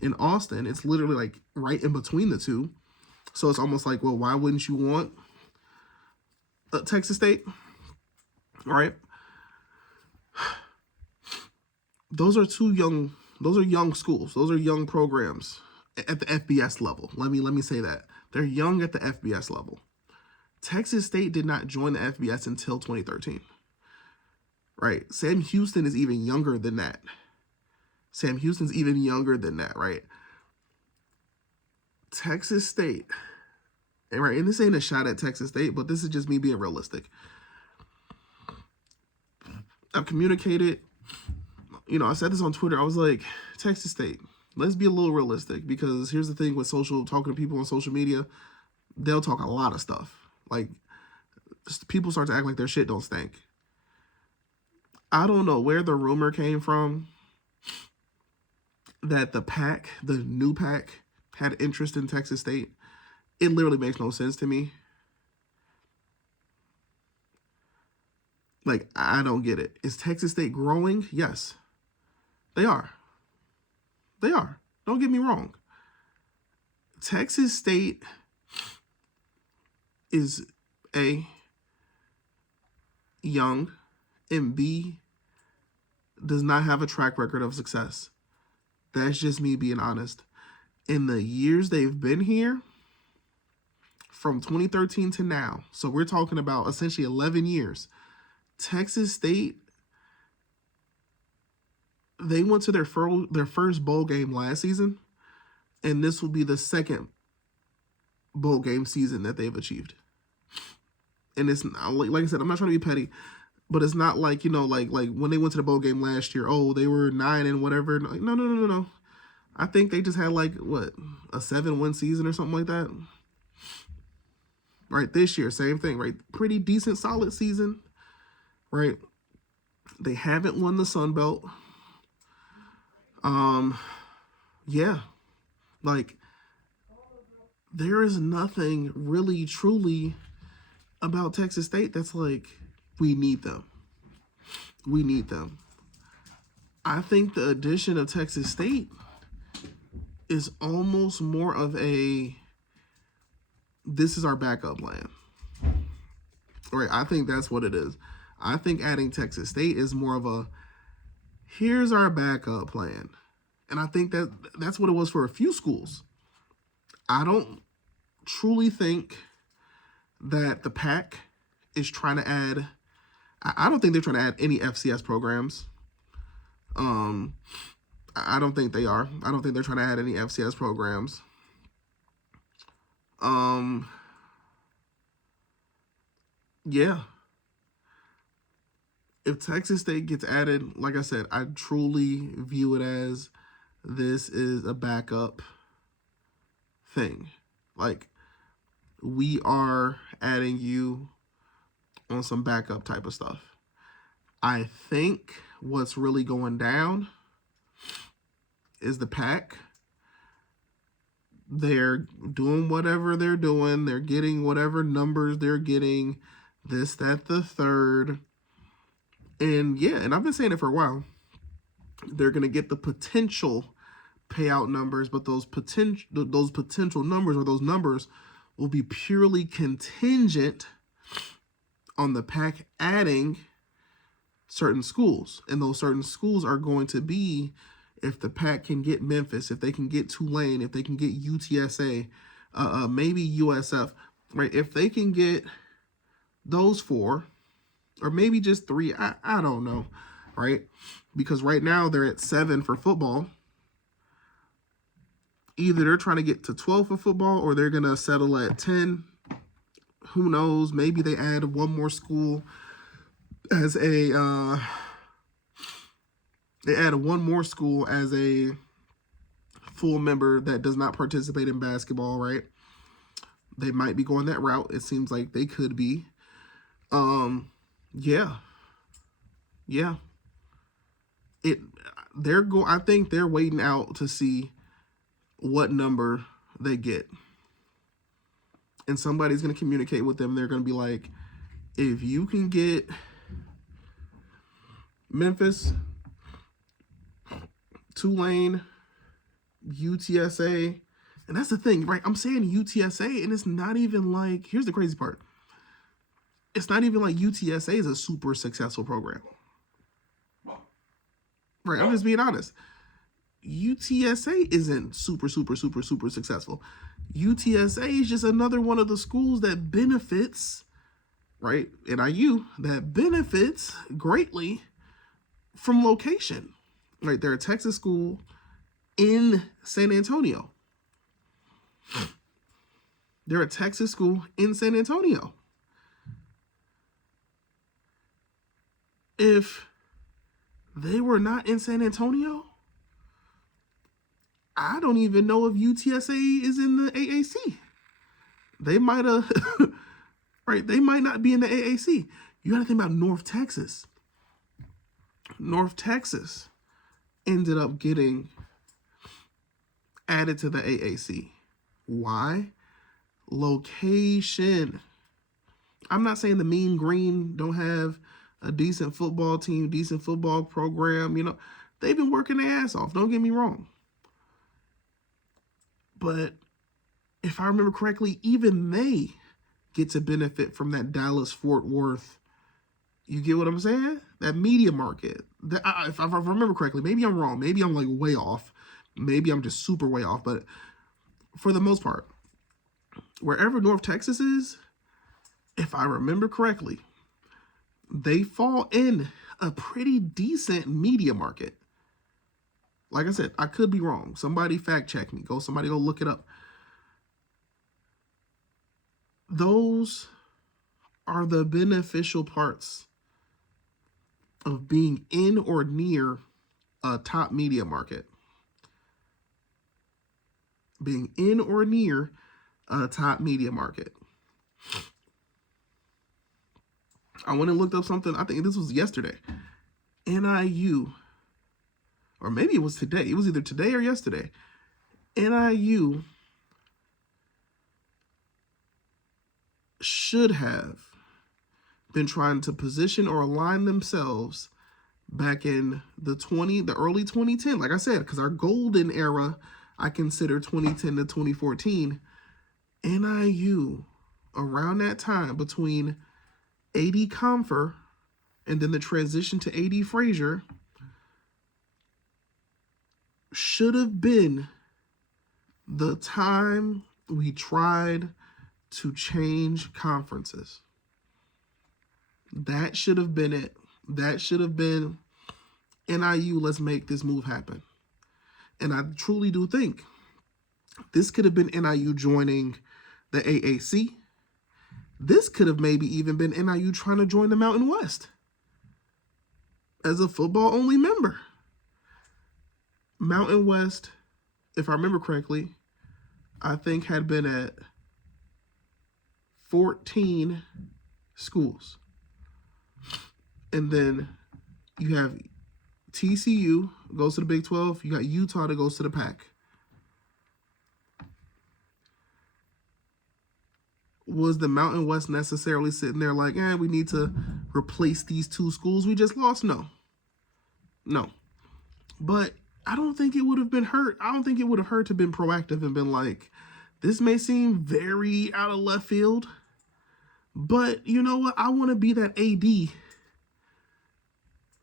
and Austin. It's literally like right in between the two. So it's almost like, well, why wouldn't you want Texas State? All right. Those are young schools. Those are young programs at the FBS level. Let me say that. They're young at the FBS level. Texas State did not join the FBS until 2013. Right? Sam Houston is even younger than that. Sam Houston's even younger than that, right? Texas State, and right, and this ain't a shot at Texas State, but this is just me being realistic. I've communicated, I said this on Twitter. I was like, Texas State, let's be a little realistic, because here's the thing with talking to people on social media, they'll talk a lot of stuff. Like, people start to act like their shit don't stink. I don't know where the rumor came from that the new pack, had interest in Texas State. It literally makes no sense to me. Like, I don't get it. Is Texas State growing? Yes. They are. They are. Don't get me wrong. Texas State is A, young, and B, does not have a track record of success. That's just me being honest. In the years they've been here, from 2013 to now, so we're talking about essentially 11 years, Texas State, they went to their first bowl game last season, and this will be the second bowl game season that they've achieved. And it's not, like I said, I'm not trying to be petty, but it's not like, like when they went to the bowl game last year, oh, they were 9 and whatever. No. I think they just had like, what, a 7-win season or something like that. Right, this year, same thing, right? Pretty decent, solid season, right? They haven't won the Sun Belt. Yeah, like, there is nothing really, truly about Texas State that's like, we need them. We need them. I think the addition of Texas State is almost more of a, this is our backup plan. Right? I think that's what it is. I think adding Texas State is more of a, here's our backup plan. And I think that's what it was for a few schools. I don't truly think that the PAC is trying to add, I don't think they're trying to add any FCS programs. I don't think they are. I don't think they're trying to add any FCS programs. Yeah. If Texas State gets added, like I said, I truly view it as this is a backup thing. Like, we are adding you on some backup type of stuff. I think what's really going down is the pack. They're doing whatever they're doing. They're getting whatever numbers they're getting, this, that, the third. And yeah, and I've been saying it for a while. They're going to get the potential payout numbers, but those potential numbers, or those numbers, will be purely contingent on the pack adding certain schools. And those certain schools are going to be, if the pack can get Memphis, if they can get Tulane, if they can get UTSA, maybe USF, right? If they can get those four, or maybe just three, I don't know, right? Because right now they're at 7 for football. Either they're trying to get to 12 for football, or they're going to settle at 10. Who knows? Maybe they add one more school as a full member that does not participate in basketball, right? They might be going that route. It seems like they could be. Yeah. I think they're waiting out to see what number they get. And somebody's going to communicate with them. They're going to be like, if you can get Memphis, Tulane, UTSA, and that's the thing, right? I'm saying UTSA, and it's not even like, here's the crazy part. It's not even like UTSA is a super successful program. Right, I'm just being honest. UTSA isn't super successful. UTSA is just another one of the schools that benefits, right? NIU, that benefits greatly from location. Right, they're a Texas school in San Antonio. They're a Texas school in San Antonio. If they were not in San Antonio, I don't even know if UTSA is in the AAC. They might have, right? They might not be in the AAC. You got to think about North Texas. North Texas ended up getting added to the AAC. Why? Location. I'm not saying the Mean Green don't have a decent football team, decent football program. You know, they've been working their ass off. Don't get me wrong. But if I remember correctly, even they get to benefit from that Dallas-Fort Worth. You get what I'm saying? That media market. If I remember correctly, maybe I'm wrong. Maybe I'm like way off. Maybe I'm just super way off. But for the most part, wherever North Texas is, if I remember correctly, they fall in a pretty decent media market. Like I said, I could be wrong. Somebody fact check me. Somebody go look it up. Those are the beneficial parts of being in or near a top media market. Being in or near a top media market. I went and looked up something. I think this was yesterday. NIU, or maybe it was today. It was either today or yesterday. NIU should have been trying to position or align themselves back in the early 2010. Like I said, because our golden era, I consider 2010 to 2014. NIU, around that time, between A.D. Comfer and then the transition to A.D. Frazier, should have been the time we tried to change conferences. That should have been it. That should have been NIU, let's make this move happen. And I truly do think this could have been NIU joining the AAC. This could have maybe even been NIU trying to join the Mountain West as a football-only member. Mountain West, if I remember correctly, I think had been at 14 schools. And then you have TCU goes to the Big 12. You got Utah that goes to the Pac. Was the Mountain West necessarily sitting there like, we need to replace these two schools we just lost? No. But I don't think it would have been hurt. I don't think it would have hurt to have been proactive and been like, this may seem very out of left field, but you know what? I want to be that AD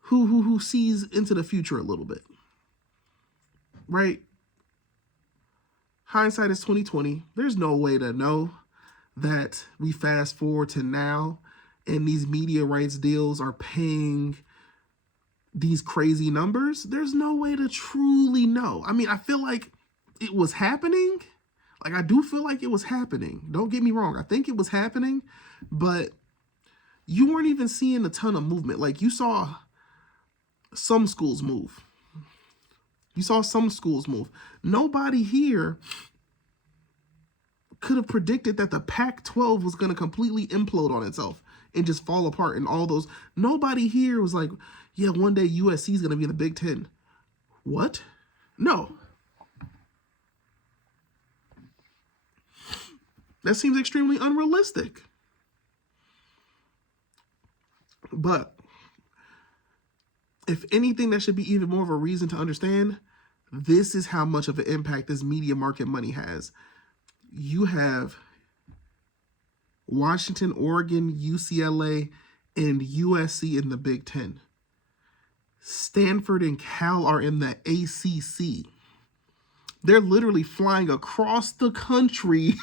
who sees into the future a little bit, right? Hindsight is 2020. There's no way to know that we fast forward to now and these media rights deals are paying these crazy numbers. There's no way to truly know. I mean, I feel like it was happening. Like, I do feel like it was happening. Don't get me wrong. I think it was happening, but you weren't even seeing a ton of movement. Like, you saw some schools move. Nobody here could have predicted that the Pac-12 was going to completely implode on itself and just fall apart and all those. Nobody here was like, yeah, one day USC is going to be in the Big Ten. What? No. That seems extremely unrealistic. But if anything, that should be even more of a reason to understand this is how much of an impact this media market money has. You have Washington, Oregon, UCLA, and USC in the Big Ten. Stanford and Cal are in the ACC. They're literally flying across the country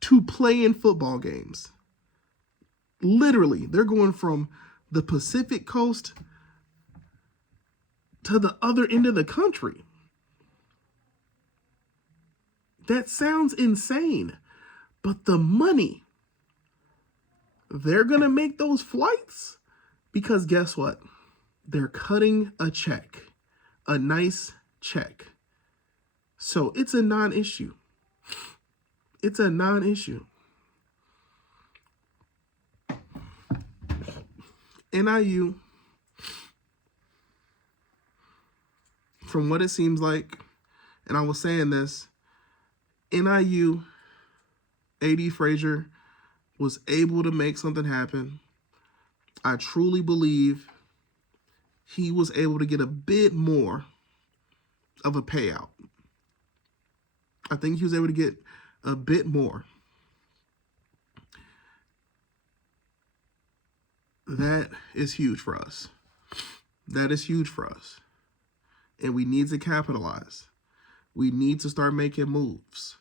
to play in football games. Literally, they're going from the Pacific Coast to the other end of the country. That sounds insane, but the money, they're going to make those flights because guess what? They're cutting a check, a nice check. So it's a non-issue. It's a non-issue. NIU, from what it seems like, and I was saying this, NIU, A.D. Frazier was able to make something happen. I truly believe he was able to get a bit more of a payout. I think he was able to get a bit more. That is huge for us. That is huge for us. And we need to capitalize. We need to start making moves.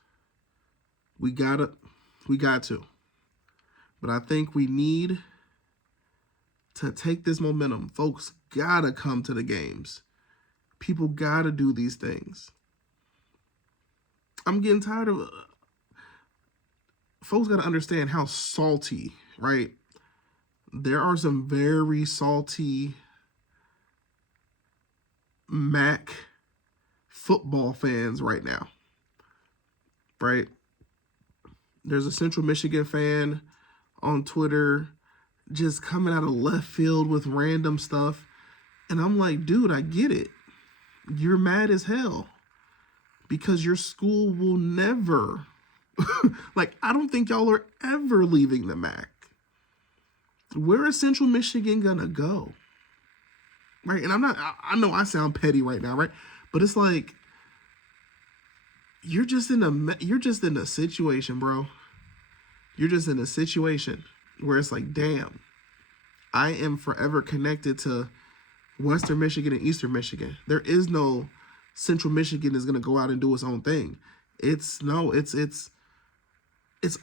We got to. But I think we need to take this momentum. Folks gotta come to the games. People gotta do these things. I'm getting tired of folks gotta understand how salty, right? There are some very salty MAC football fans right now, right? There's a Central Michigan fan on Twitter just coming out of left field with random stuff. And I'm like, dude, I get it. You're mad as hell because your school will never, like, I don't think y'all are ever leaving the MAC. Where is Central Michigan gonna go? Right? And I know I sound petty right now, right? But it's like, you're just in a situation, bro. You're just in a situation where it's like, damn, I am forever connected to Western Michigan and Eastern Michigan. There is no Central Michigan is going to go out and do its own thing. It's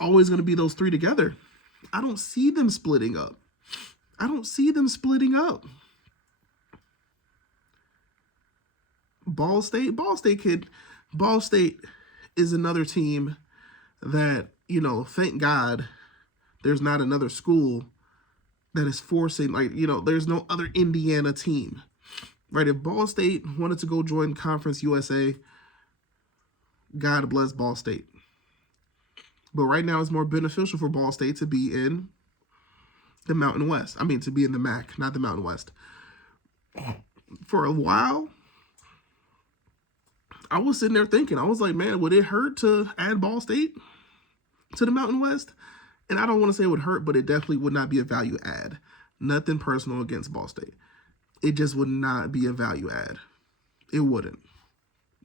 always going to be those three together. I don't see them splitting up. Ball State is another team that, you know, thank God there's not another school that is forcing, like, you know, there's no other Indiana team, right? If Ball State wanted to go join Conference USA, God bless Ball State. But right now it's more beneficial for Ball State to be in the Mountain West. I mean, to be in the MAC, not the Mountain West. For a while, I was sitting there thinking, I was like, man, would it hurt to add Ball State to the Mountain West? And I don't want to say it would hurt, but it definitely would not be a value add. Nothing personal against Ball State. It just would not be a value add. It wouldn't.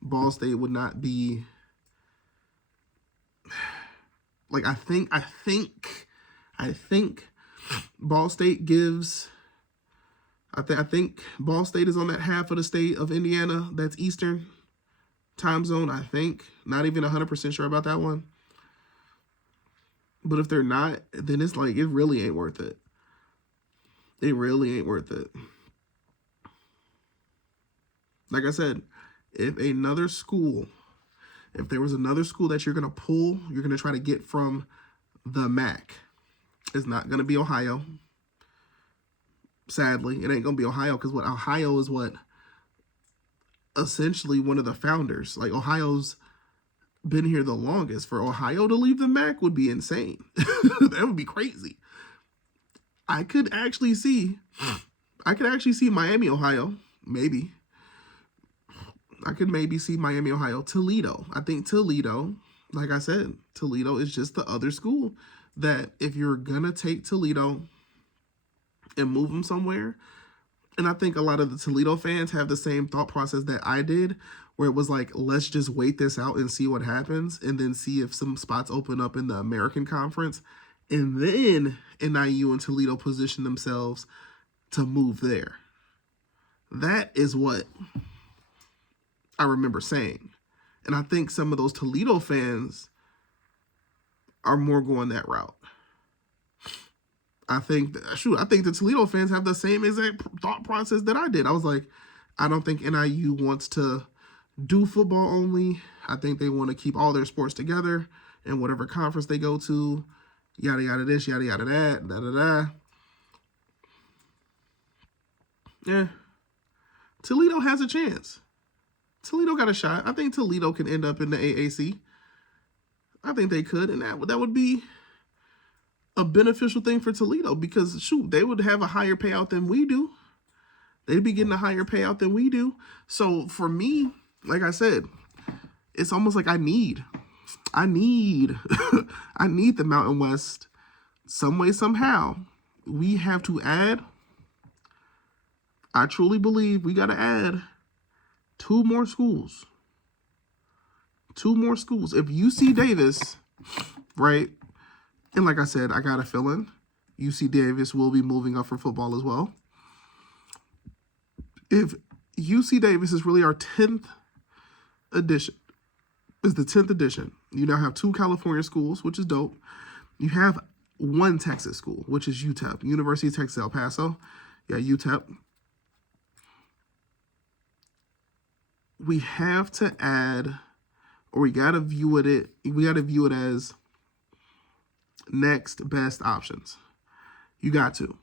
Ball State would not be... Like, I think Ball State gives... I think Ball State is on that half of the state of Indiana that's Eastern time zone, I think. Not even 100% sure about that one. But if they're not, then it's like, it really ain't worth it. It really ain't worth it. Like I said, if there was another school that you're going to pull, you're going to try to get from the MAC, it's not going to be Ohio. Sadly, it ain't going to be Ohio, because Ohio is essentially one of the founders. Like, Ohio's been here the longest. For Ohio to leave the MAC would be insane. That would be crazy. I could actually see Miami, Ohio. Maybe. I could maybe see Miami, Ohio. Toledo. I think Toledo, like I said, Toledo is just the other school that if you're going to take Toledo and move them somewhere, and I think a lot of the Toledo fans have the same thought process that I did, where it was like, let's just wait this out and see what happens, and then see if some spots open up in the American Conference, and then NIU and Toledo position themselves to move there. That is what I remember saying. And I think some of those Toledo fans are more going that route. I think the Toledo fans have the same exact thought process that I did. I was like, I don't think NIU wants to do football only. I think they want to keep all their sports together in whatever conference they go to. Yada, yada this, yada, yada that, da, da, da. Yeah. Toledo has a chance. Toledo got a shot. I think Toledo can end up in the AAC. I think they could, and that would be a beneficial thing for Toledo, because, shoot, they would have a higher payout than we do. They'd be getting a higher payout than we do. So for me, like I said, it's almost like I need I need the Mountain West some way, somehow. We have to add, I truly believe we got to add 2 more schools. 2 more schools. If UC Davis, right, and like I said, I got a feeling UC Davis will be moving up for football as well. If UC Davis is really our 10th edition, is the 10th edition, you now have 2 California schools, which is dope. You have 1 Texas school, which is UTEP, University of Texas El Paso. Yeah, UTEP. We have to add, or we gotta view it as next best options. You got to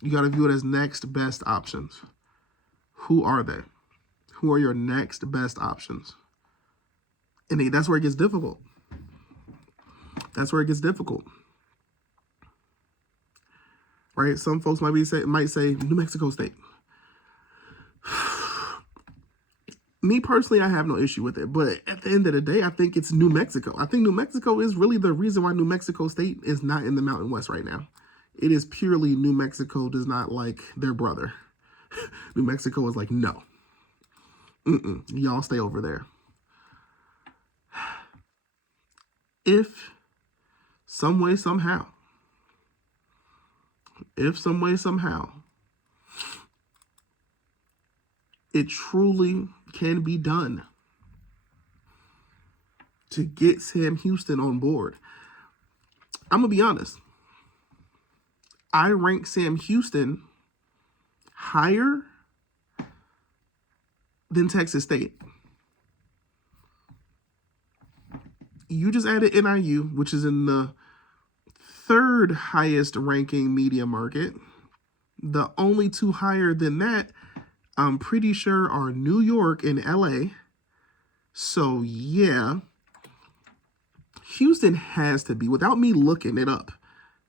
view it as next best options. Who are they? Who are your next best options? And that's where it gets difficult. That's where it gets difficult. Right? Some folks might say New Mexico State. Me personally, I have no issue with it. But at the end of the day, I think it's New Mexico. I think New Mexico is really the reason why New Mexico State is not in the Mountain West right now. It is purely New Mexico does not like their brother. New Mexico is like, no. Y'all stay over there. If some way, somehow, it truly can be done to get Sam Houston on board, I'm going to be honest. I rank Sam Houston higher than Texas State. You just added NIU, which is in the 3rd highest ranking media market. The only 2 higher than that, I'm pretty sure, are New York and LA. So yeah, Houston has to be, without me looking it up,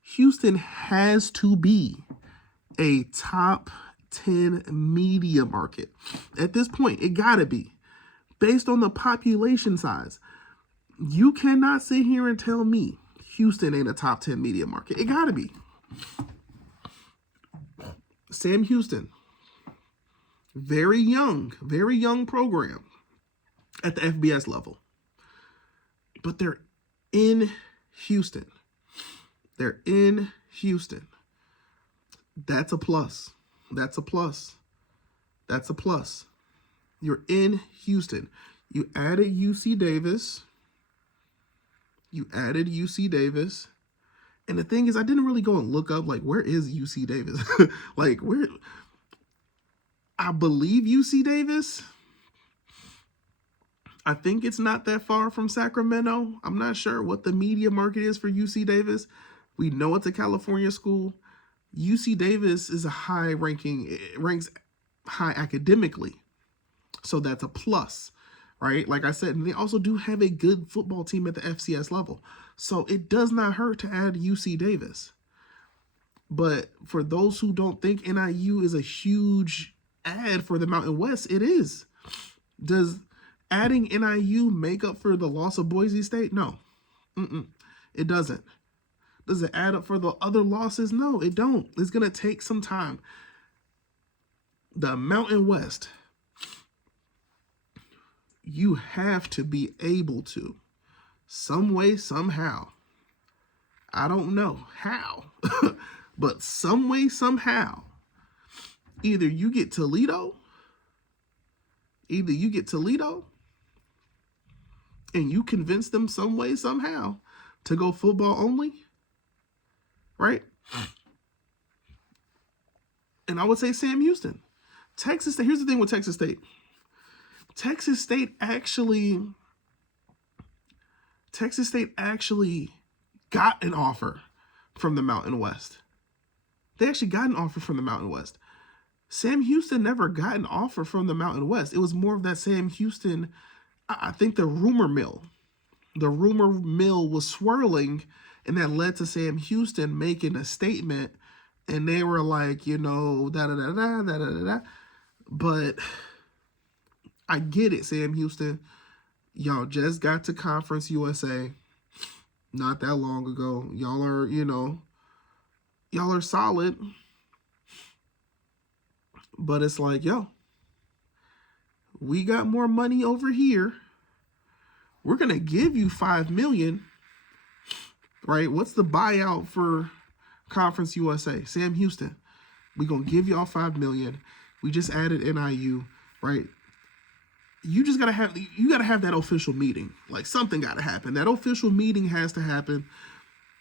Houston has to be a top 10 media market. At this point, it gotta be. Based on the population size, you cannot sit here and tell me Houston ain't a top 10 media market. It gotta be. Sam Houston, very young program at the FBS level. But they're in Houston. They're in Houston. That's a plus. That's a plus. That's a plus. You're in Houston. You added UC Davis. You added UC Davis. And the thing is, I didn't really go and look up, like, where is UC Davis? Like, where? I believe UC Davis. I think it's not that far from Sacramento. I'm not sure what the media market is for UC Davis. We know it's a California school. UC Davis is a high ranking, it ranks high academically. So that's a plus, right? Like I said, and they also do have a good football team at the FCS level. So it does not hurt to add UC Davis. But for those who don't think NIU is a huge add for the Mountain West, it is. Does adding NIU make up for the loss of Boise State? No. It doesn't. Does it add up for the other losses? No, it don't. It's going to take some time. The Mountain West, you have to be able to, some way, somehow, I don't know how, but some way, somehow, either you get Toledo, and you convince them some way, somehow, to go football only, right? And I would say Sam Houston. Texas State, here's the thing with Texas State. Texas State actually got an offer from the Mountain West. They actually got an offer from the Mountain West. Sam Houston never got an offer from the Mountain West. It was more of that Sam Houston, I think the rumor mill was swirling, and that led to Sam Houston making a statement, and they were like, da-da-da-da. But I get it, Sam Houston. Y'all just got to Conference USA not that long ago. Y'all are solid. But it's like, yo, we got more money over here. We're going to give you $5 million, right? What's the buyout for Conference USA? Sam Houston, we're going to give y'all $5 million. We just added NIU, right? You gotta have that official meeting. Like, something got to happen. That official meeting has to happen.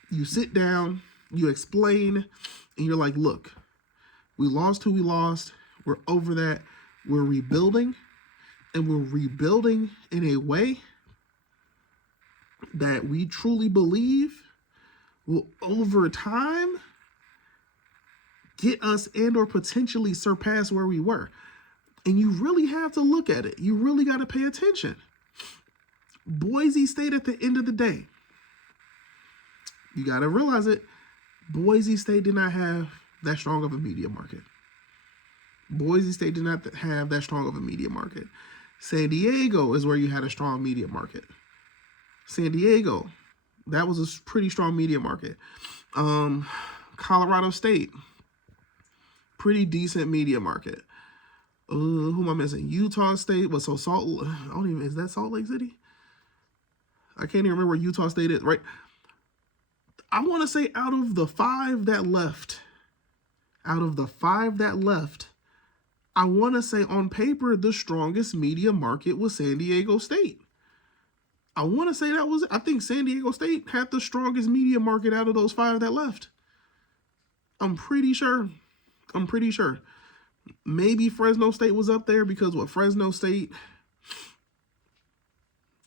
You sit down, you explain, and you're like, look, we lost who we lost. We're over that. We're rebuilding, and we're rebuilding in a way that we truly believe will, over time, get us and or potentially surpass where we were. And you really have to look at it. You really got to pay attention. Boise State, at the end of the day, you got to realize it, Boise State did not have that strong of a media market. Boise State did not have that strong of a media market. San Diego is where you had a strong media market. San Diego, that was a pretty strong media market. Colorado State, pretty decent media market. Who am I missing? Utah State. Is that Salt Lake City? I can't even remember where Utah State is, right? I want to say out of the five that left, I want to say on paper, the strongest media market was San Diego State. I want to say I think San Diego State had the strongest media market out of those five that left. I'm pretty sure. Maybe Fresno State was up there because what Fresno State,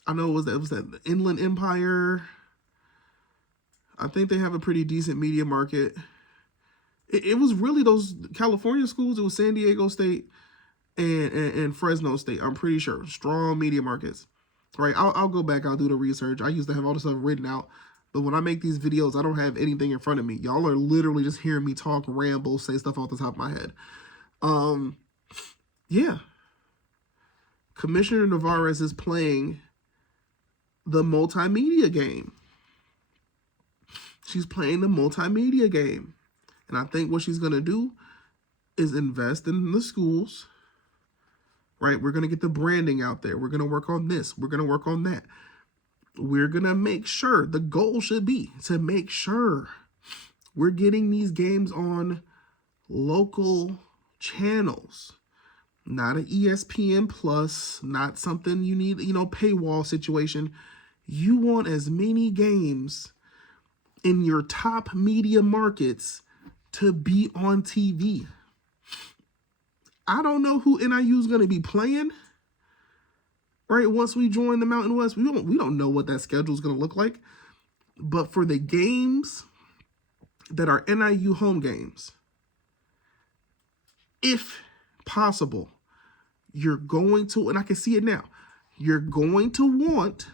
I know it was that Inland Empire. I think they have a pretty decent media market. It was really those California schools. It was San Diego State and Fresno State. I'm pretty sure strong media markets. right? I'll go back, I'll do the research. I used to have all this stuff written out, but when I make these videos, I don't have anything in front of me. Y'all are literally just hearing me talk, ramble, say stuff off the top of my head. Yeah. Commissioner Navarez is playing the multimedia game. She's playing the multimedia game. And I think what she's going to do is invest in the schools, right? We're going to get the branding out there. We're going to work on this. We're going to work on that. We're going to make sure, the goal should be to make sure we're getting these games on local channels, not an ESPN Plus, not something you need, paywall situation. You want as many games in your top media markets to be on TV. I don't know who NIU is going to be playing, right? Once we join the Mountain West, we don't know what that schedule is going to look like. But for the games that are NIU home games, if possible, you're going to, and I can see it now, you're going to want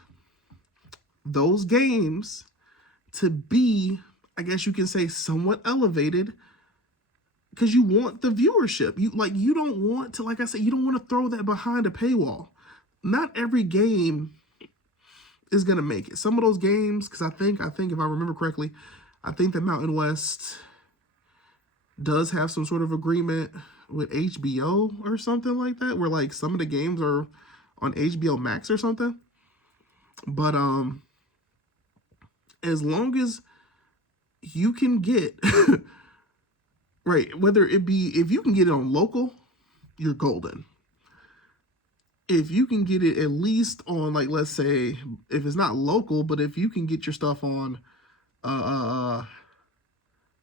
those games to be, I guess you can say, somewhat elevated, because you want the viewership. You don't want to, like I said, you don't want to throw that behind a paywall. Not every game is going to make it. Some of those games, because I think if I remember correctly, I think the Mountain West does have some sort of agreement with HBO or something like that, where like some of the games are on HBO Max or something. But as long as you can get right, whether it be, if you can get it on local, you're golden. If you can get it at least on, like, let's say, if it's not local, but if you can get your stuff on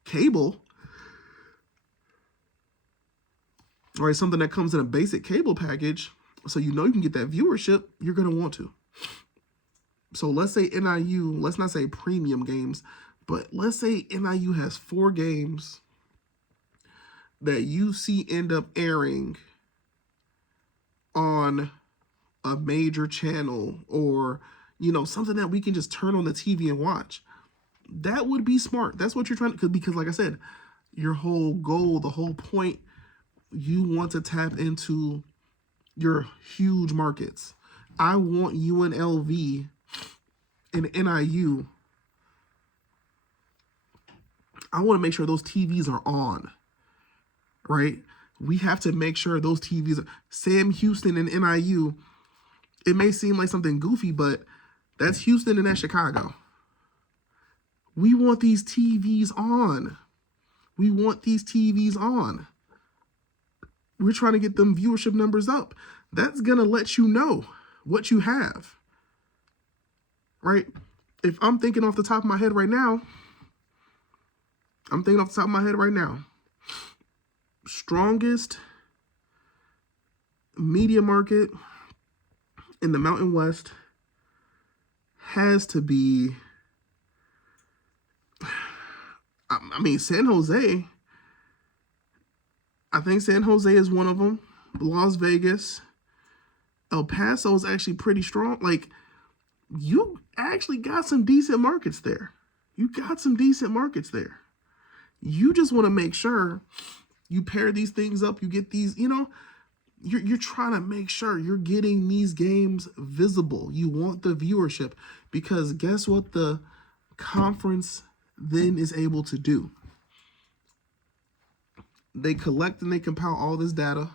cable, right, something that comes in a basic cable package, so you can get that viewership, you're going to want to. So let's say NIU, let's not say premium games, but let's say NIU has 4 games that you see end up airing on a major channel, or something that we can just turn on the TV and watch. That would be smart. That's what you're trying to, because like I said, your whole goal, the whole point, you want to tap into your huge markets. I want UNLV and NIU. I want to make sure those TVs are on, right? We have to make sure those TVs are, Sam Houston and NIU. It may seem like something goofy, but that's Houston and that's Chicago. We want these TVs on. We want these TVs on. We're trying to get them viewership numbers up. That's going to let you know what you have, right? If I'm thinking off the top of my head right now, strongest media market in the Mountain West has to be, San Jose. I think San Jose is one of them. Las Vegas. El Paso is actually pretty strong. Like, you actually got some decent markets there. You just want to make sure you pair these things up. You get these, you're trying to make sure you're getting these games visible. You want the viewership, because guess what the conference then is able to do? They collect and they compile all this data.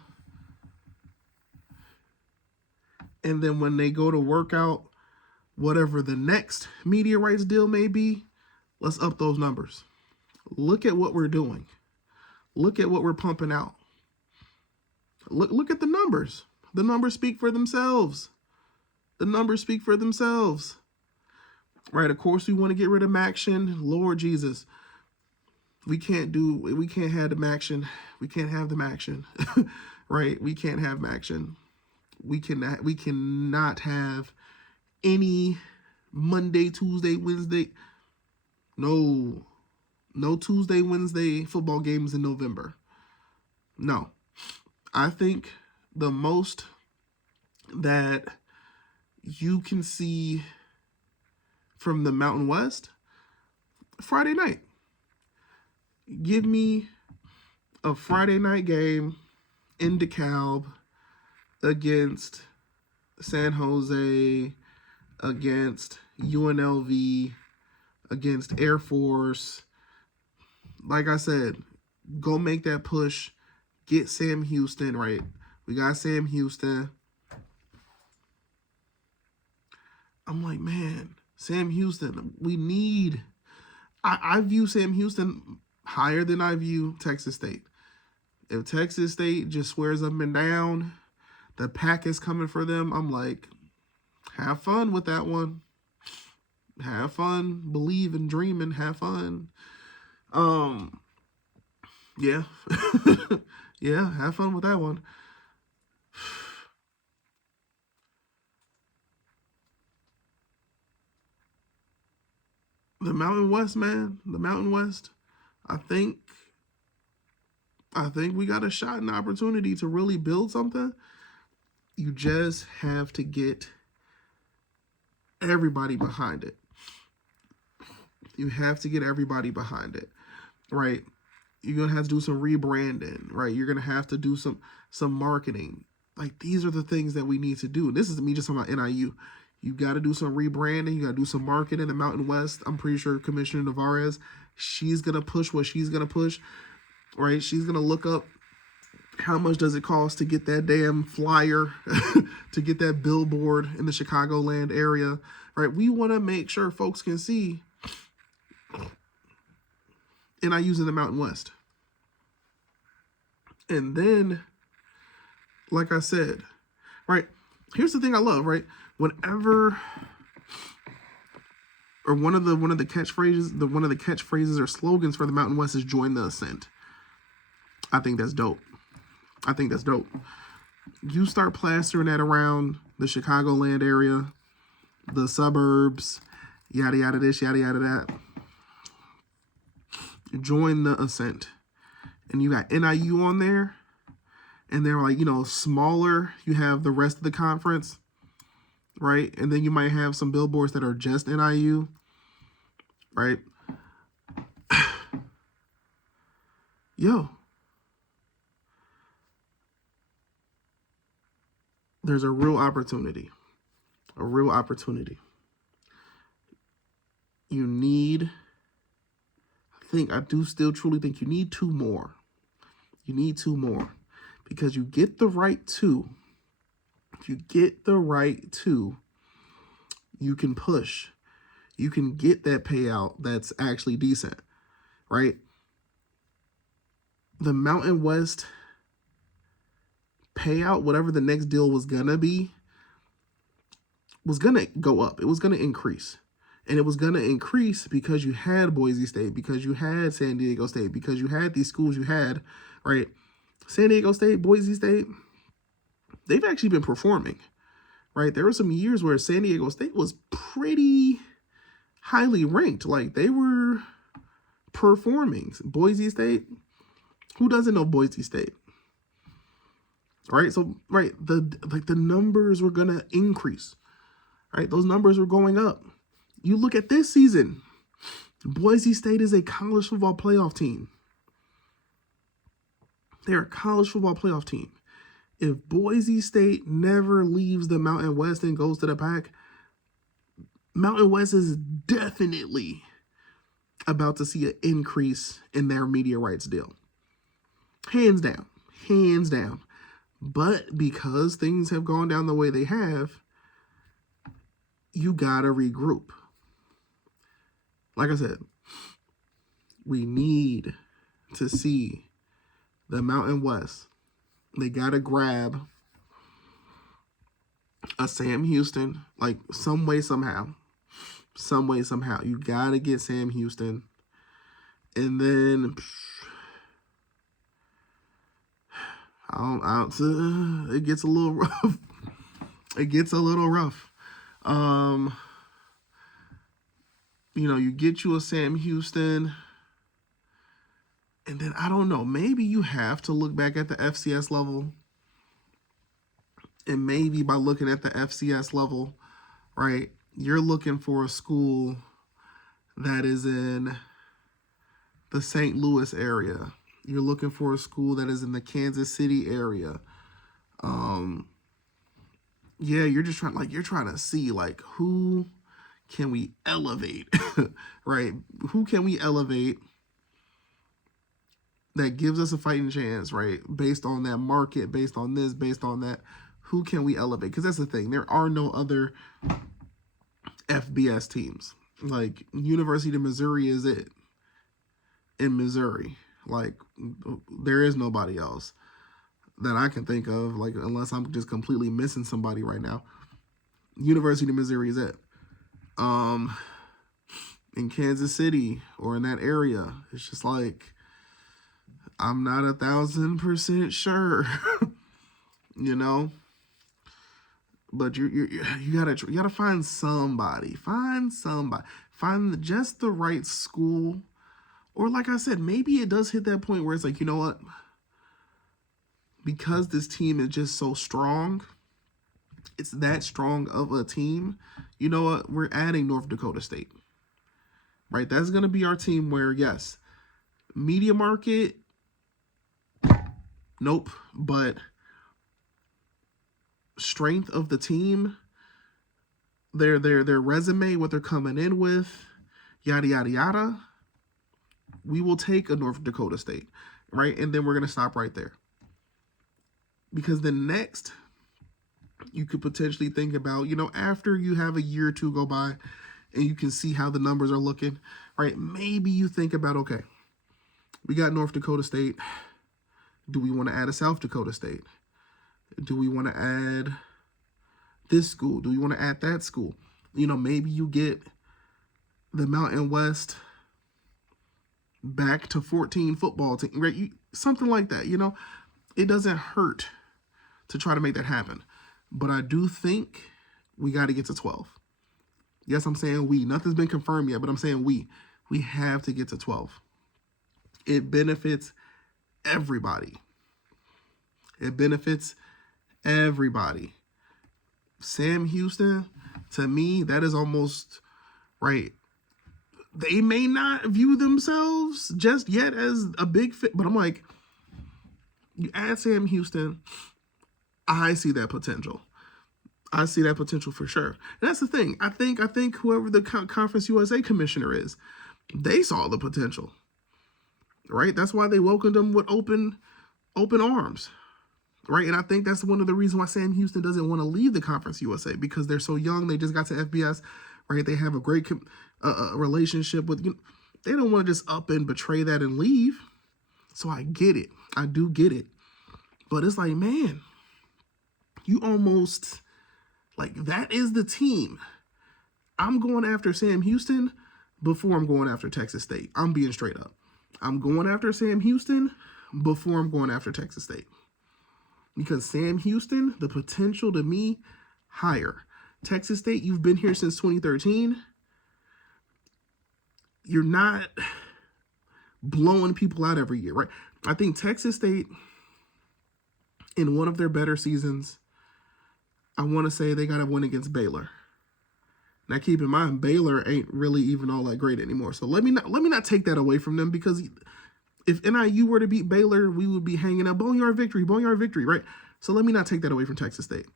And then when they go to work out whatever the next media rights deal may be, let's up those numbers. Look at what we're doing. Look at what we're pumping out. Look at the numbers. The numbers speak for themselves. Right, of course we want to get rid of Maction. Lord Jesus. We can't have the Maction. We can't have the Maction. Right? We can't have Maction. We cannot have any Monday, Tuesday, Wednesday. No Tuesday, Wednesday football games in November. No. I think the most that you can see from the Mountain West, Friday night. Give me a Friday night game in DeKalb against San Jose, against UNLV, against Air Force. Like I said, go make that push. Get Sam Houston, right? We got Sam Houston. I'm like, man, Sam Houston, we need... I view Sam Houston higher than I view Texas State. If Texas State just swears up and down, the pack is coming for them, I'm like, have fun with that one. Have fun, believe and dream and have fun. Yeah. Yeah, have fun with that one. The Mountain West, man. The Mountain West. I think we got a shot and opportunity to really build something. You just have to get everybody behind it. You have to get everybody behind it, right? You're going to have to do some rebranding, right? You're going to have to do some marketing. Like, these are the things that we need to do. This is me just talking about NIU. You got to do some rebranding. You got to do some marketing. The Mountain West, I'm pretty sure Commissioner Navarez, she's going to push what she's going to push, right? She's going to look up how much does it cost to get that damn flyer, to get that billboard in the Chicagoland area, right? We want to make sure folks can see NIU's in the Mountain West. And then, like I said, right, here's the thing I love, right? Whenever, or one of the catchphrases or slogans for the Mountain West is "Join the Ascent." I think that's dope. You start plastering that around the Chicagoland area, the suburbs, yada yada this, yada yada that. Join the Ascent. And you got NIU on there, and they're like, smaller. You have the rest of the conference, right? And then you might have some billboards that are just NIU, right? Yo, there's a real opportunity. You need, I do still truly think you need two more. Because you get the right two. If you get the right two, you can push. You can get that payout that's actually decent, right? The Mountain West payout, whatever the next deal was going to be, was going to go up. It was going to increase. And it was going to increase because you had Boise State, because you had San Diego State, because you had these schools you had, right? San Diego State, Boise State, they've actually been performing, right? There were some years where San Diego State was pretty highly ranked. Like, they were performing. Boise State, who doesn't know Boise State? Right? So, right, the numbers were going to increase, right? Those numbers were going up. You look at this season, Boise State is a college football playoff team. They're a college football playoff team. If Boise State never leaves the Mountain West and goes to the Pac, Mountain West is definitely about to see an increase in their media rights deal. Hands down. But because things have gone down the way they have, you gotta regroup. Like I said, we need to see the Mountain West. They gotta grab a Sam Houston, like some way, somehow. You gotta get Sam Houston. And then it gets a little rough. You get you a Sam Houston, and then I don't know, maybe you have to look back at the FCS level, and maybe by looking at the FCS level, right? You're looking for a school that is in the St. Louis area. You're looking for a school that is in the Kansas City area. Yeah, you're trying to see like who can we elevate, right? Who can we elevate that gives us a fighting chance, right? Based on that market, based on this, based on that. Who can we elevate? Because that's the thing. There are no other FBS teams. Like, University of Missouri is it in Missouri. Like, there is nobody else that I can think of, like, unless I'm just completely missing somebody right now. University of Missouri is it. In Kansas City or in that area, it's just like, I'm not 1,000% sure, you know. But you gotta find somebody, find just the right school, or like I said, maybe it does hit that point where it's like, you know what? Because this team is just so strong, it's that strong of a team. You know what? We're adding North Dakota State, right? That's gonna be our team. Where yes, media market, nope, but strength of the team, their resume, what they're coming in with, yada yada yada. We will take a North Dakota State, right? And then we're gonna stop right there. Because the next, you could potentially think about, you know, after you have a year or two go by and you can see how the numbers are looking, right? Maybe you think about, okay, we got North Dakota State. Do we want to add a South Dakota State? Do we want to add this school? Do we want to add that school? You know, maybe you get the Mountain West back to 14 football team, right? Something like that, you know? It doesn't hurt to try to make that happen. But I do think we got to get to 12. Yes, I'm saying we. Nothing's been confirmed yet, but I'm saying we. We have to get to 12. It benefits everybody. It benefits everybody. Sam Houston, to me, that is almost, right, they may not view themselves just yet as a big fit, but I'm like, you add Sam Houston, I see that potential. I see that potential for sure. And that's the thing. I think whoever the Conference USA commissioner is, they saw the potential, right? That's why they welcomed them with open arms, right? And I think that's one of the reasons why Sam Houston doesn't want to leave the Conference USA, because they're so young. They just got to FBS, right? They have a great relationship with you. They don't want to just up and betray that and leave. So I get it. I do get it. But it's like, man, you almost, like, that is the team. I'm going after Sam Houston before I'm going after Texas State. I'm being straight up. I'm going after Sam Houston before I'm going after Texas State. Because Sam Houston, the potential to me, higher. Texas State, you've been here since 2013. You're not blowing people out every year, right? I think Texas State, in one of their better seasons, I want to say they got a win against Baylor. Now, keep in mind, Baylor ain't really even all that great anymore. So let me not take that away from them, because if NIU were to beat Baylor, we would be hanging up boneyard victory, right? So let me not take that away from Texas State.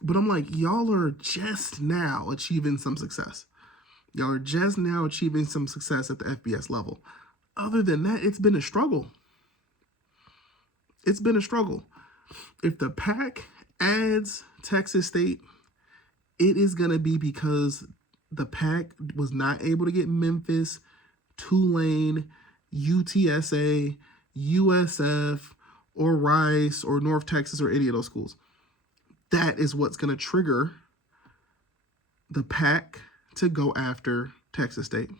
But I'm like, y'all are just now achieving some success. Y'all are just now achieving some success at the FBS level. Other than that, it's been a struggle. It's been a struggle. If the Pac adds Texas State, it is going to be because the Pac was not able to get Memphis, Tulane, UTSA, USF, or Rice, or North Texas, or any of those schools. That is what's going to trigger the Pac to go after Texas State.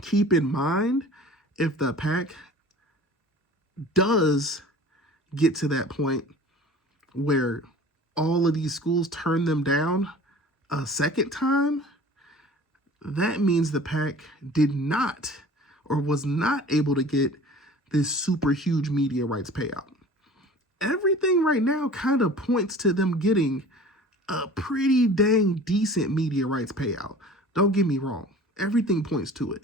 Keep in mind, if the Pac does get to that point where all of these schools turn them down a second time, that means the Pac did not, or was not able to get this super huge media rights payout. Everything right now kind of points to them getting a pretty dang decent media rights payout. Don't get me wrong. Everything points to it.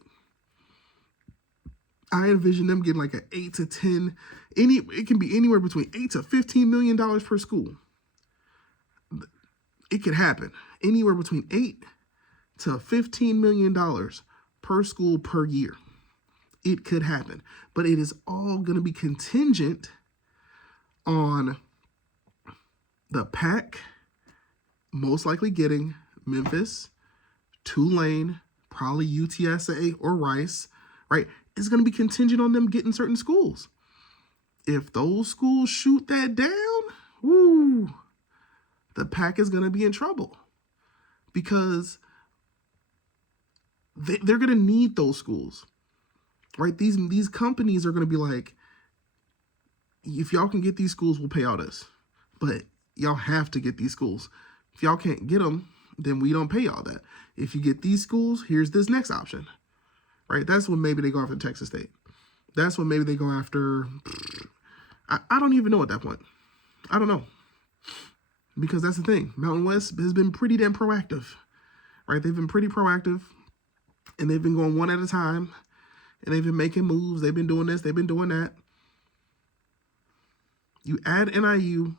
I envision them getting like an 8 to 10, it can be anywhere between $8 to $15 million per school. It could happen. Anywhere between $8 to $15 million per school per year. It could happen. But it is all going to be contingent on the Pac most likely getting Memphis, Tulane, probably UTSA or Rice, right? It's going to be contingent on them getting certain schools. If those schools shoot that down, woo, the Pac is going to be in trouble because they're going to need those schools, right? These companies are going to be like, if y'all can get these schools, we'll pay all this. But y'all have to get these schools. If y'all can't get them, then we don't pay all that. If you get these schools, here's this next option, right? That's when maybe they go after Texas State. That's when maybe they go after, I don't even know at that point. I don't know. Because that's the thing. Mountain West has been pretty damn proactive, right? They've been pretty proactive, and they've been going one at a time, and they've been making moves. They've been doing this. They've been doing that. You add NIU,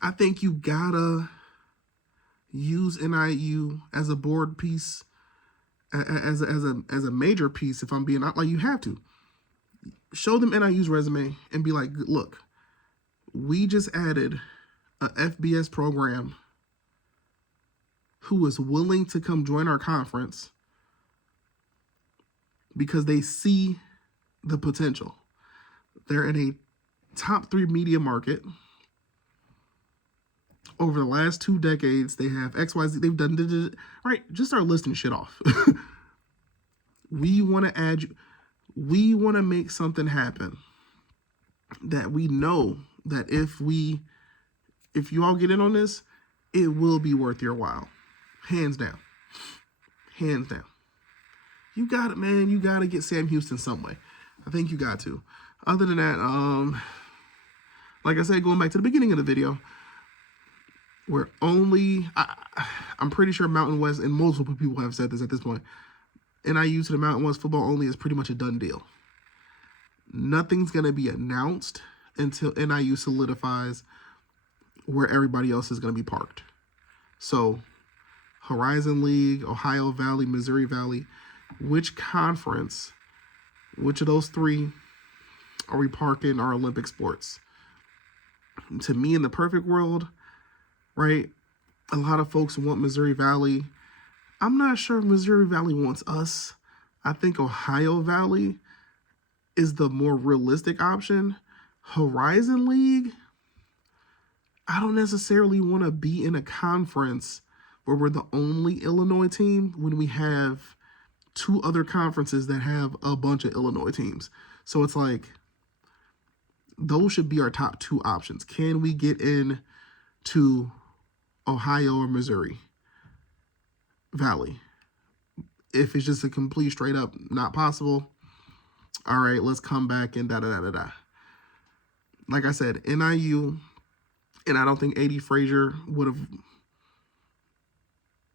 I think you gotta use NIU as a board piece, as a major piece. If I'm being like, you have to show them NIU's resume and be like, look, we just added a FBS program who is willing to come join our conference because they see the potential. They're in a top 3 media market. Over the last 2 decades, they have XYZ. They've done, right? Just start listing shit off. We want to add you. We want to make something happen that we know that if you all get in on this, it will be worth your while. Hands down. Hands down. You got it, man. You got to get Sam Houston some way. I think you got to. Other than that, like I said, going back to the beginning of the video, I'm pretty sure Mountain West, and multiple people have said this at this point, NIU to the Mountain West football only is pretty much a done deal. Nothing's going to be announced until NIU solidifies where everybody else is going to be parked. So, Horizon League, Ohio Valley, Missouri Valley, which conference, which of those 3 are we parking our Olympic sports? To me, in the perfect world, right, a lot of folks want Missouri Valley. I'm not sure if Missouri Valley wants us. I think Ohio Valley is the more realistic option. Horizon League, I don't necessarily want to be in a conference where we're the only Illinois team when we have 2 other conferences that have a bunch of Illinois teams. So it's like, those should be our top 2 options. Can we get in to Ohio or Missouri Valley? If it's just a complete straight up not possible, all right, let's come back and da-da-da-da-da. Like I said, NIU, and I don't think A.D. Frazier would have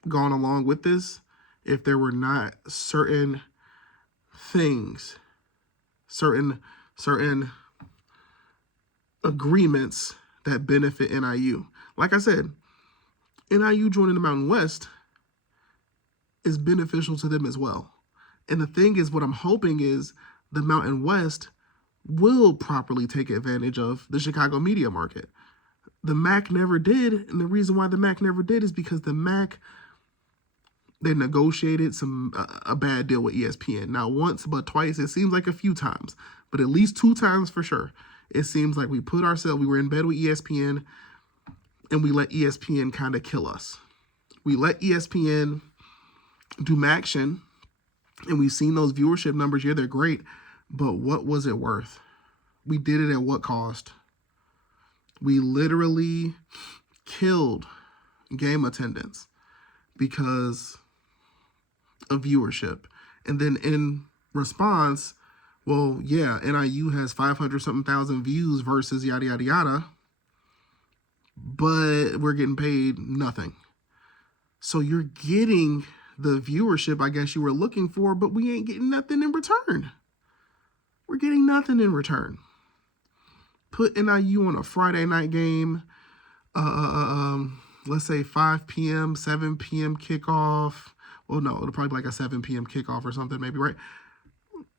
gone along with this if there were not certain things, certain agreements that benefit NIU. Like I said, NIU joining the Mountain West is beneficial to them as well. And the thing is, what I'm hoping is the Mountain West will properly take advantage of the Chicago media market. The MAC never did, and the reason why the MAC never did is because the MAC, they negotiated a bad deal with ESPN. Not once, but twice. It seems like a few times, but at least 2 times for sure. It seems like we were in bed with ESPN, and we let ESPN kind of kill us. We let ESPN do Maction, and we've seen those viewership numbers. Yeah, they're great, but what was it worth? We did it at what cost? We literally killed game attendance because of viewership. And then in response, well, yeah, NIU has 500-something thousand views versus yada, yada, yada. but we're getting paid nothing. So you're getting the viewership, I guess, you were looking for, but we ain't getting nothing in return. We're getting nothing in return. Put NIU on a Friday night game, let's say 5 p.m., 7 p.m. kickoff. Well, no, it'll probably be like a 7 p.m. kickoff or something, maybe, right?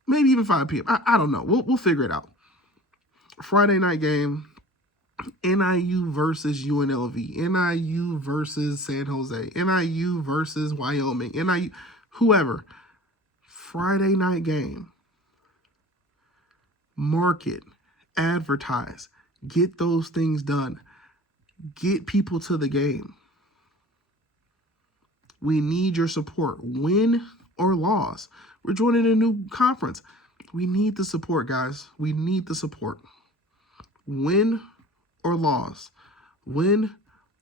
Maybe even 5 p.m. I don't know. We'll figure it out. Friday night game, NIU versus UNLV, NIU versus San Jose, NIU versus Wyoming, NIU, whoever. Friday night game. Market, advertise, get those things done. Get people to the game. We need your support, win or loss. We're joining a new conference. We need the support, guys. We need the support. Win or loss. Win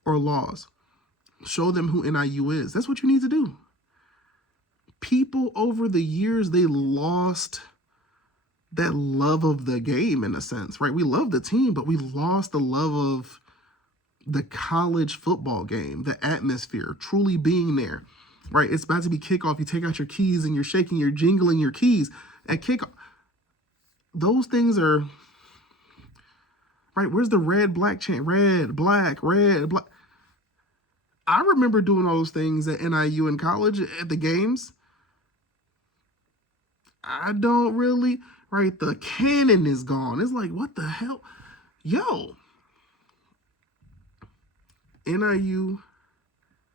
or loss. Show them who NIU is. That's what you need to do. People over the years, they lost that love of the game in a sense, right? We love the team, but we lost the love of the college football game, the atmosphere, truly being there, right? It's about to be kickoff. You take out your keys and you're shaking, you're jingling your keys at kickoff. Those things are, right? Where's the red, black chant? Red, black, red, black. I remember doing all those things at NIU in college at the games. I don't really, right? The cannon is gone. It's like, what the hell? Yo, NIU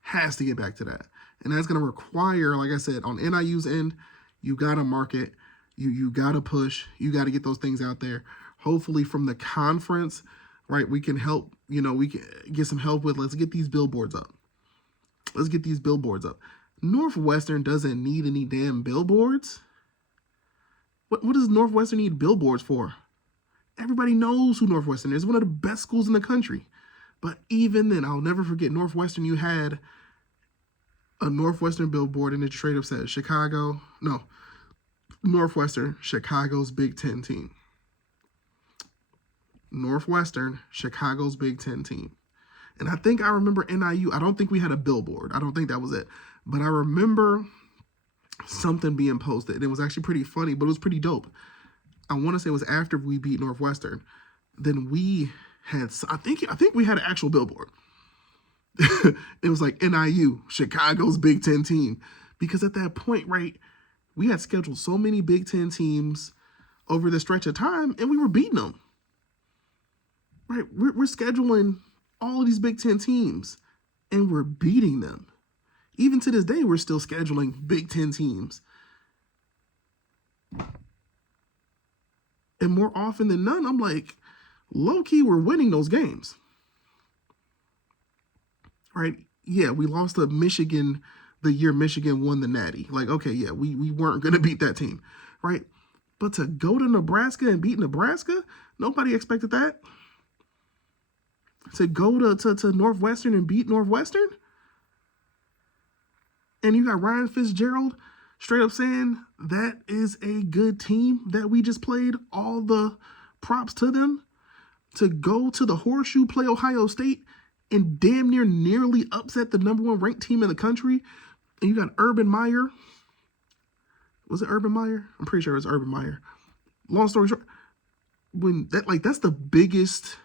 has to get back to that. And that's going to require, like I said, on NIU's end, you got to market, you got to push, you got to get those things out there. Hopefully from the conference, right, we can help, we can get some help with, let's get these billboards up. Let's get these billboards up. Northwestern doesn't need any damn billboards. What does Northwestern need billboards for? Everybody knows who Northwestern is. One of the best schools in the country. But even then, I'll never forget Northwestern. You had a Northwestern billboard and it straight up said Northwestern, Chicago's Big Ten team. Northwestern, Chicago's Big Ten team. And I think I remember NIU. I don't think we had a billboard. I don't think that was it. But I remember something being posted. And it was actually pretty funny, but it was pretty dope. I want to say it was after we beat Northwestern. Then we had, I think we had an actual billboard. It was like NIU, Chicago's Big Ten team. Because at that point, right, we had scheduled so many Big Ten teams over the stretch of time, and we were beating them. Right, we're scheduling all of these Big Ten teams, and we're beating them. Even to this day, we're still scheduling Big Ten teams. And more often than none, I'm like, low-key, we're winning those games. Right? Yeah, we lost to Michigan the year Michigan won the Natty. Like, okay, yeah, we weren't going to beat that team. Right? But to go to Nebraska and beat Nebraska, nobody expected that. To go to Northwestern and beat Northwestern? And you got Ryan Fitzgerald straight up saying that is a good team that we just played. All the props to them. To go to the Horseshoe, play Ohio State, and damn nearly upset the #1 ranked team in the country. And you got Urban Meyer. Was it Urban Meyer? I'm pretty sure it was Urban Meyer. Long story short, that's the biggest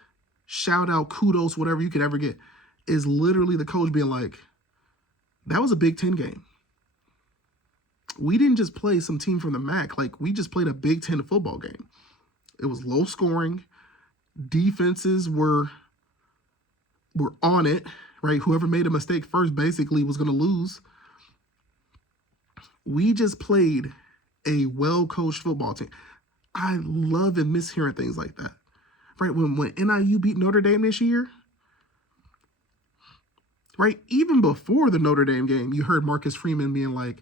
shout out, kudos, whatever you could ever get, is literally the coach being like, that was a Big Ten game. We didn't just play some team from the MAC. Like, we just played a Big Ten football game. It was low scoring. Defenses were on it, right? Whoever made a mistake first basically was going to lose. We just played a well-coached football team. I love and miss hearing things like that. Right? When NIU beat Notre Dame this year, right? Even before the Notre Dame game, you heard Marcus Freeman being like,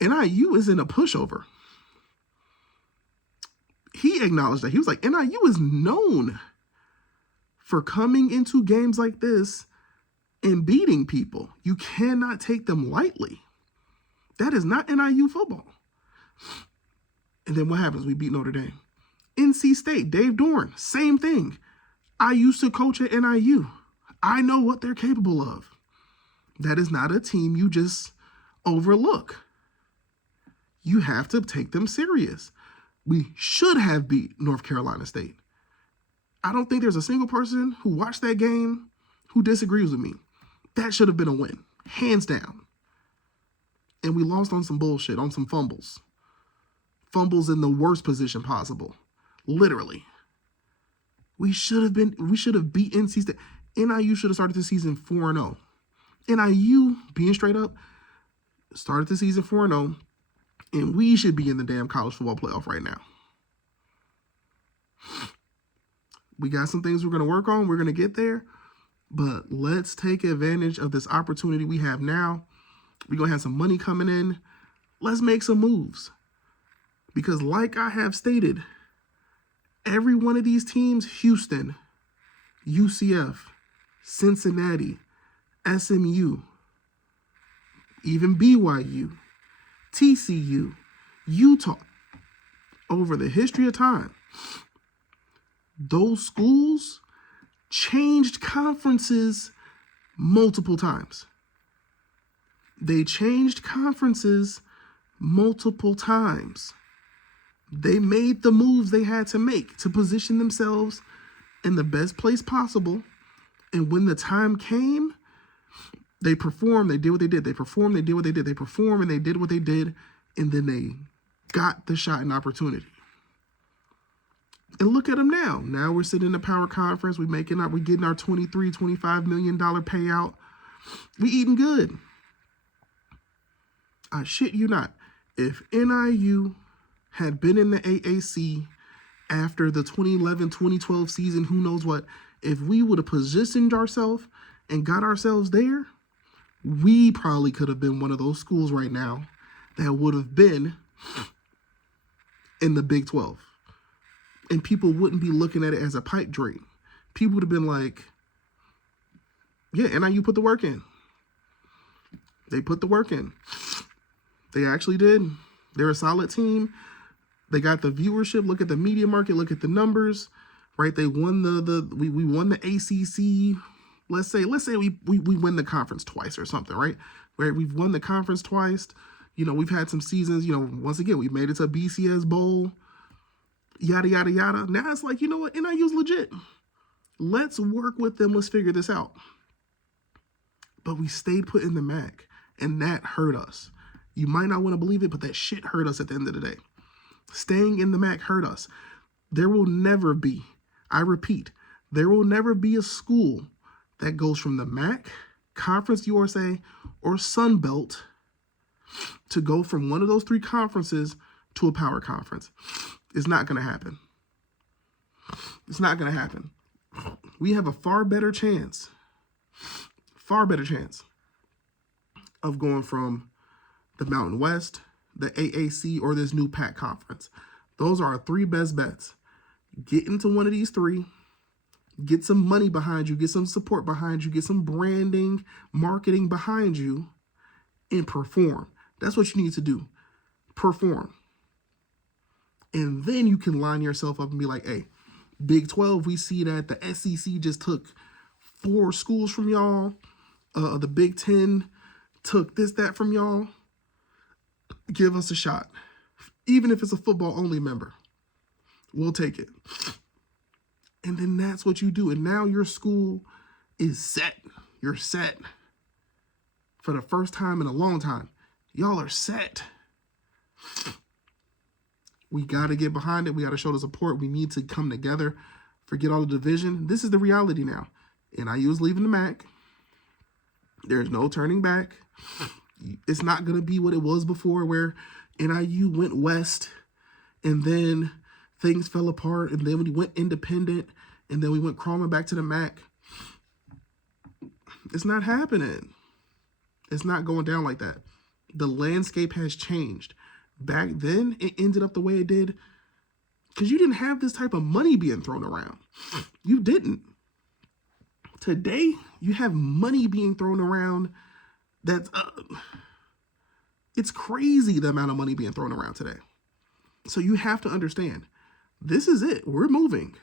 NIU isn't a pushover. He acknowledged that. He was like, NIU is known for coming into games like this and beating people. You cannot take them lightly. That is not NIU football. And then what happens? We beat Notre Dame. NC State, Dave Dorn, same thing. I used to coach at NIU. I know what they're capable of. That is not a team you just overlook. You have to take them serious. We should have beat North Carolina State. I don't think there's a single person who watched that game who disagrees with me. That should have been a win, hands down. And we lost on some bullshit, on some fumbles. Fumbles in the worst position possible. Literally. We should have beat NC State. NIU should have started the season 4-0. NIU, being straight up, started the season 4-0, and we should be in the damn college football playoff right now. We got some things we're going to work on. We're going to get there. But let's take advantage of this opportunity we have now. We're going to have some money coming in. Let's make some moves. Because like I have stated, every one of these teams, Houston, UCF, Cincinnati, SMU, even BYU, TCU, Utah, over the history of time, those schools changed conferences multiple times. They changed conferences multiple times. They made the moves they had to make to position themselves in the best place possible. And when the time came, they performed, they did what they did. They performed, they did what they did. They performed and they did what they did. And then they got the shot and opportunity. And look at them now. Now we're sitting in the power conference. We're getting our $23, $25 million payout. We eating good. I shit you not. If NIU had been in the AAC after the 2011-2012 season, who knows what, if we would have positioned ourselves and got ourselves there, we probably could have been one of those schools right now that would have been in the Big 12. And people wouldn't be looking at it as a pipe dream. People would have been like, yeah, NIU put the work in. They put the work in. They actually did. They're a solid team. They got the viewership. Look at the media market. Look at the numbers, right? They won we won the ACC. Let's say we win the conference twice or something, right? Where we've won the conference twice. You know, we've had some seasons, you know, once again, we made it to a BCS Bowl, yada, yada, yada. Now it's like, you know what? NIU's legit. Let's work with them. Let's figure this out. But we stayed put in the MAC, and that hurt us. You might not want to believe it, but that shit hurt us at the end of the day. Staying in the MAC hurt us. There will never be, I repeat, there will never be a school that goes from the MAC, Conference USA, or Sun Belt to go from one of those three conferences to a power conference. It's not going to happen. It's not going to happen. We have a far better chance of going from the Mountain West, the AAC, or this new PAC conference. Those are our three best bets. Get into one of these three, get some money behind you, get some support behind you, get some branding, marketing behind you, and perform. That's what you need to do. Perform. And then you can line yourself up and be like, hey, Big 12, we see that the SEC just took 4 schools from y'all. The Big 10 took this, that from y'all. Give us a shot. Even if it's a football-only member, we'll take it. And then that's what you do. And now your school is set. You're set. For the first time in a long time, y'all are set. We got to get behind it. We got to show the support. We need to come together. Forget all the division. This is the reality now. NIU is leaving the MAC. There's no turning back. It's not going to be what it was before, where NIU went west and then things fell apart, and then we went independent, and then we went crawling back to the MAC. It's not happening. It's not going down like that. The landscape has changed. Back then, it ended up the way it did because you didn't have this type of money being thrown around. You didn't. Today, you have money being thrown around that's, it's crazy the amount of money being thrown around today. So you have to understand, this is it. We're moving.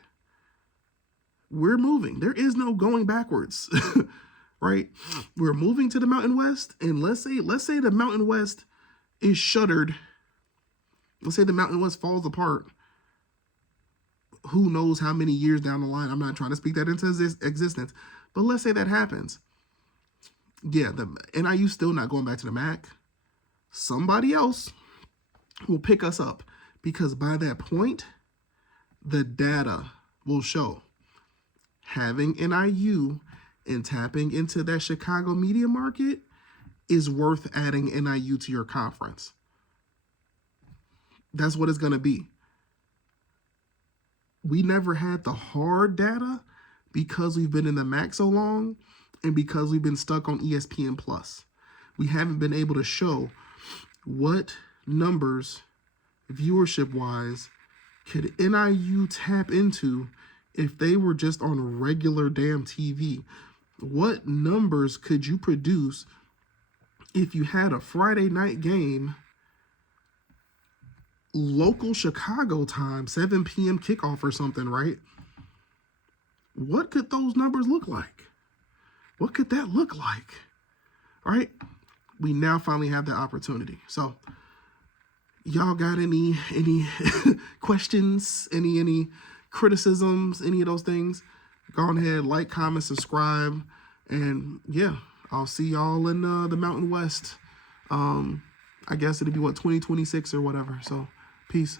we're moving. There is no going backwards, right? We're moving to the Mountain West, and let's say the Mountain West is shuttered. Let's say the Mountain West falls apart. Who knows how many years down the line? I'm not trying to speak that into existence, but let's say that happens. Yeah, the NIU still not going back to the MAC. Somebody else will pick us up, because by that point, the data will show having NIU and tapping into that Chicago media market is worth adding NIU to your conference. That's what it's going to be. We never had the hard data because we've been in the MAC so long and because we've been stuck on ESPN Plus. We haven't been able to show what numbers, viewership-wise, could NIU tap into if they were just on regular damn TV. What numbers could you produce if you had a Friday night game, local Chicago time, 7 p.m. kickoff or something, right? What could those numbers look like? What could that look like? All right? We now finally have that opportunity. So, y'all got any questions, any criticisms, any of those things? Go ahead, like, comment, subscribe, and yeah, I'll see y'all in the Mountain West. I guess it'll be 2026 or whatever. So, peace.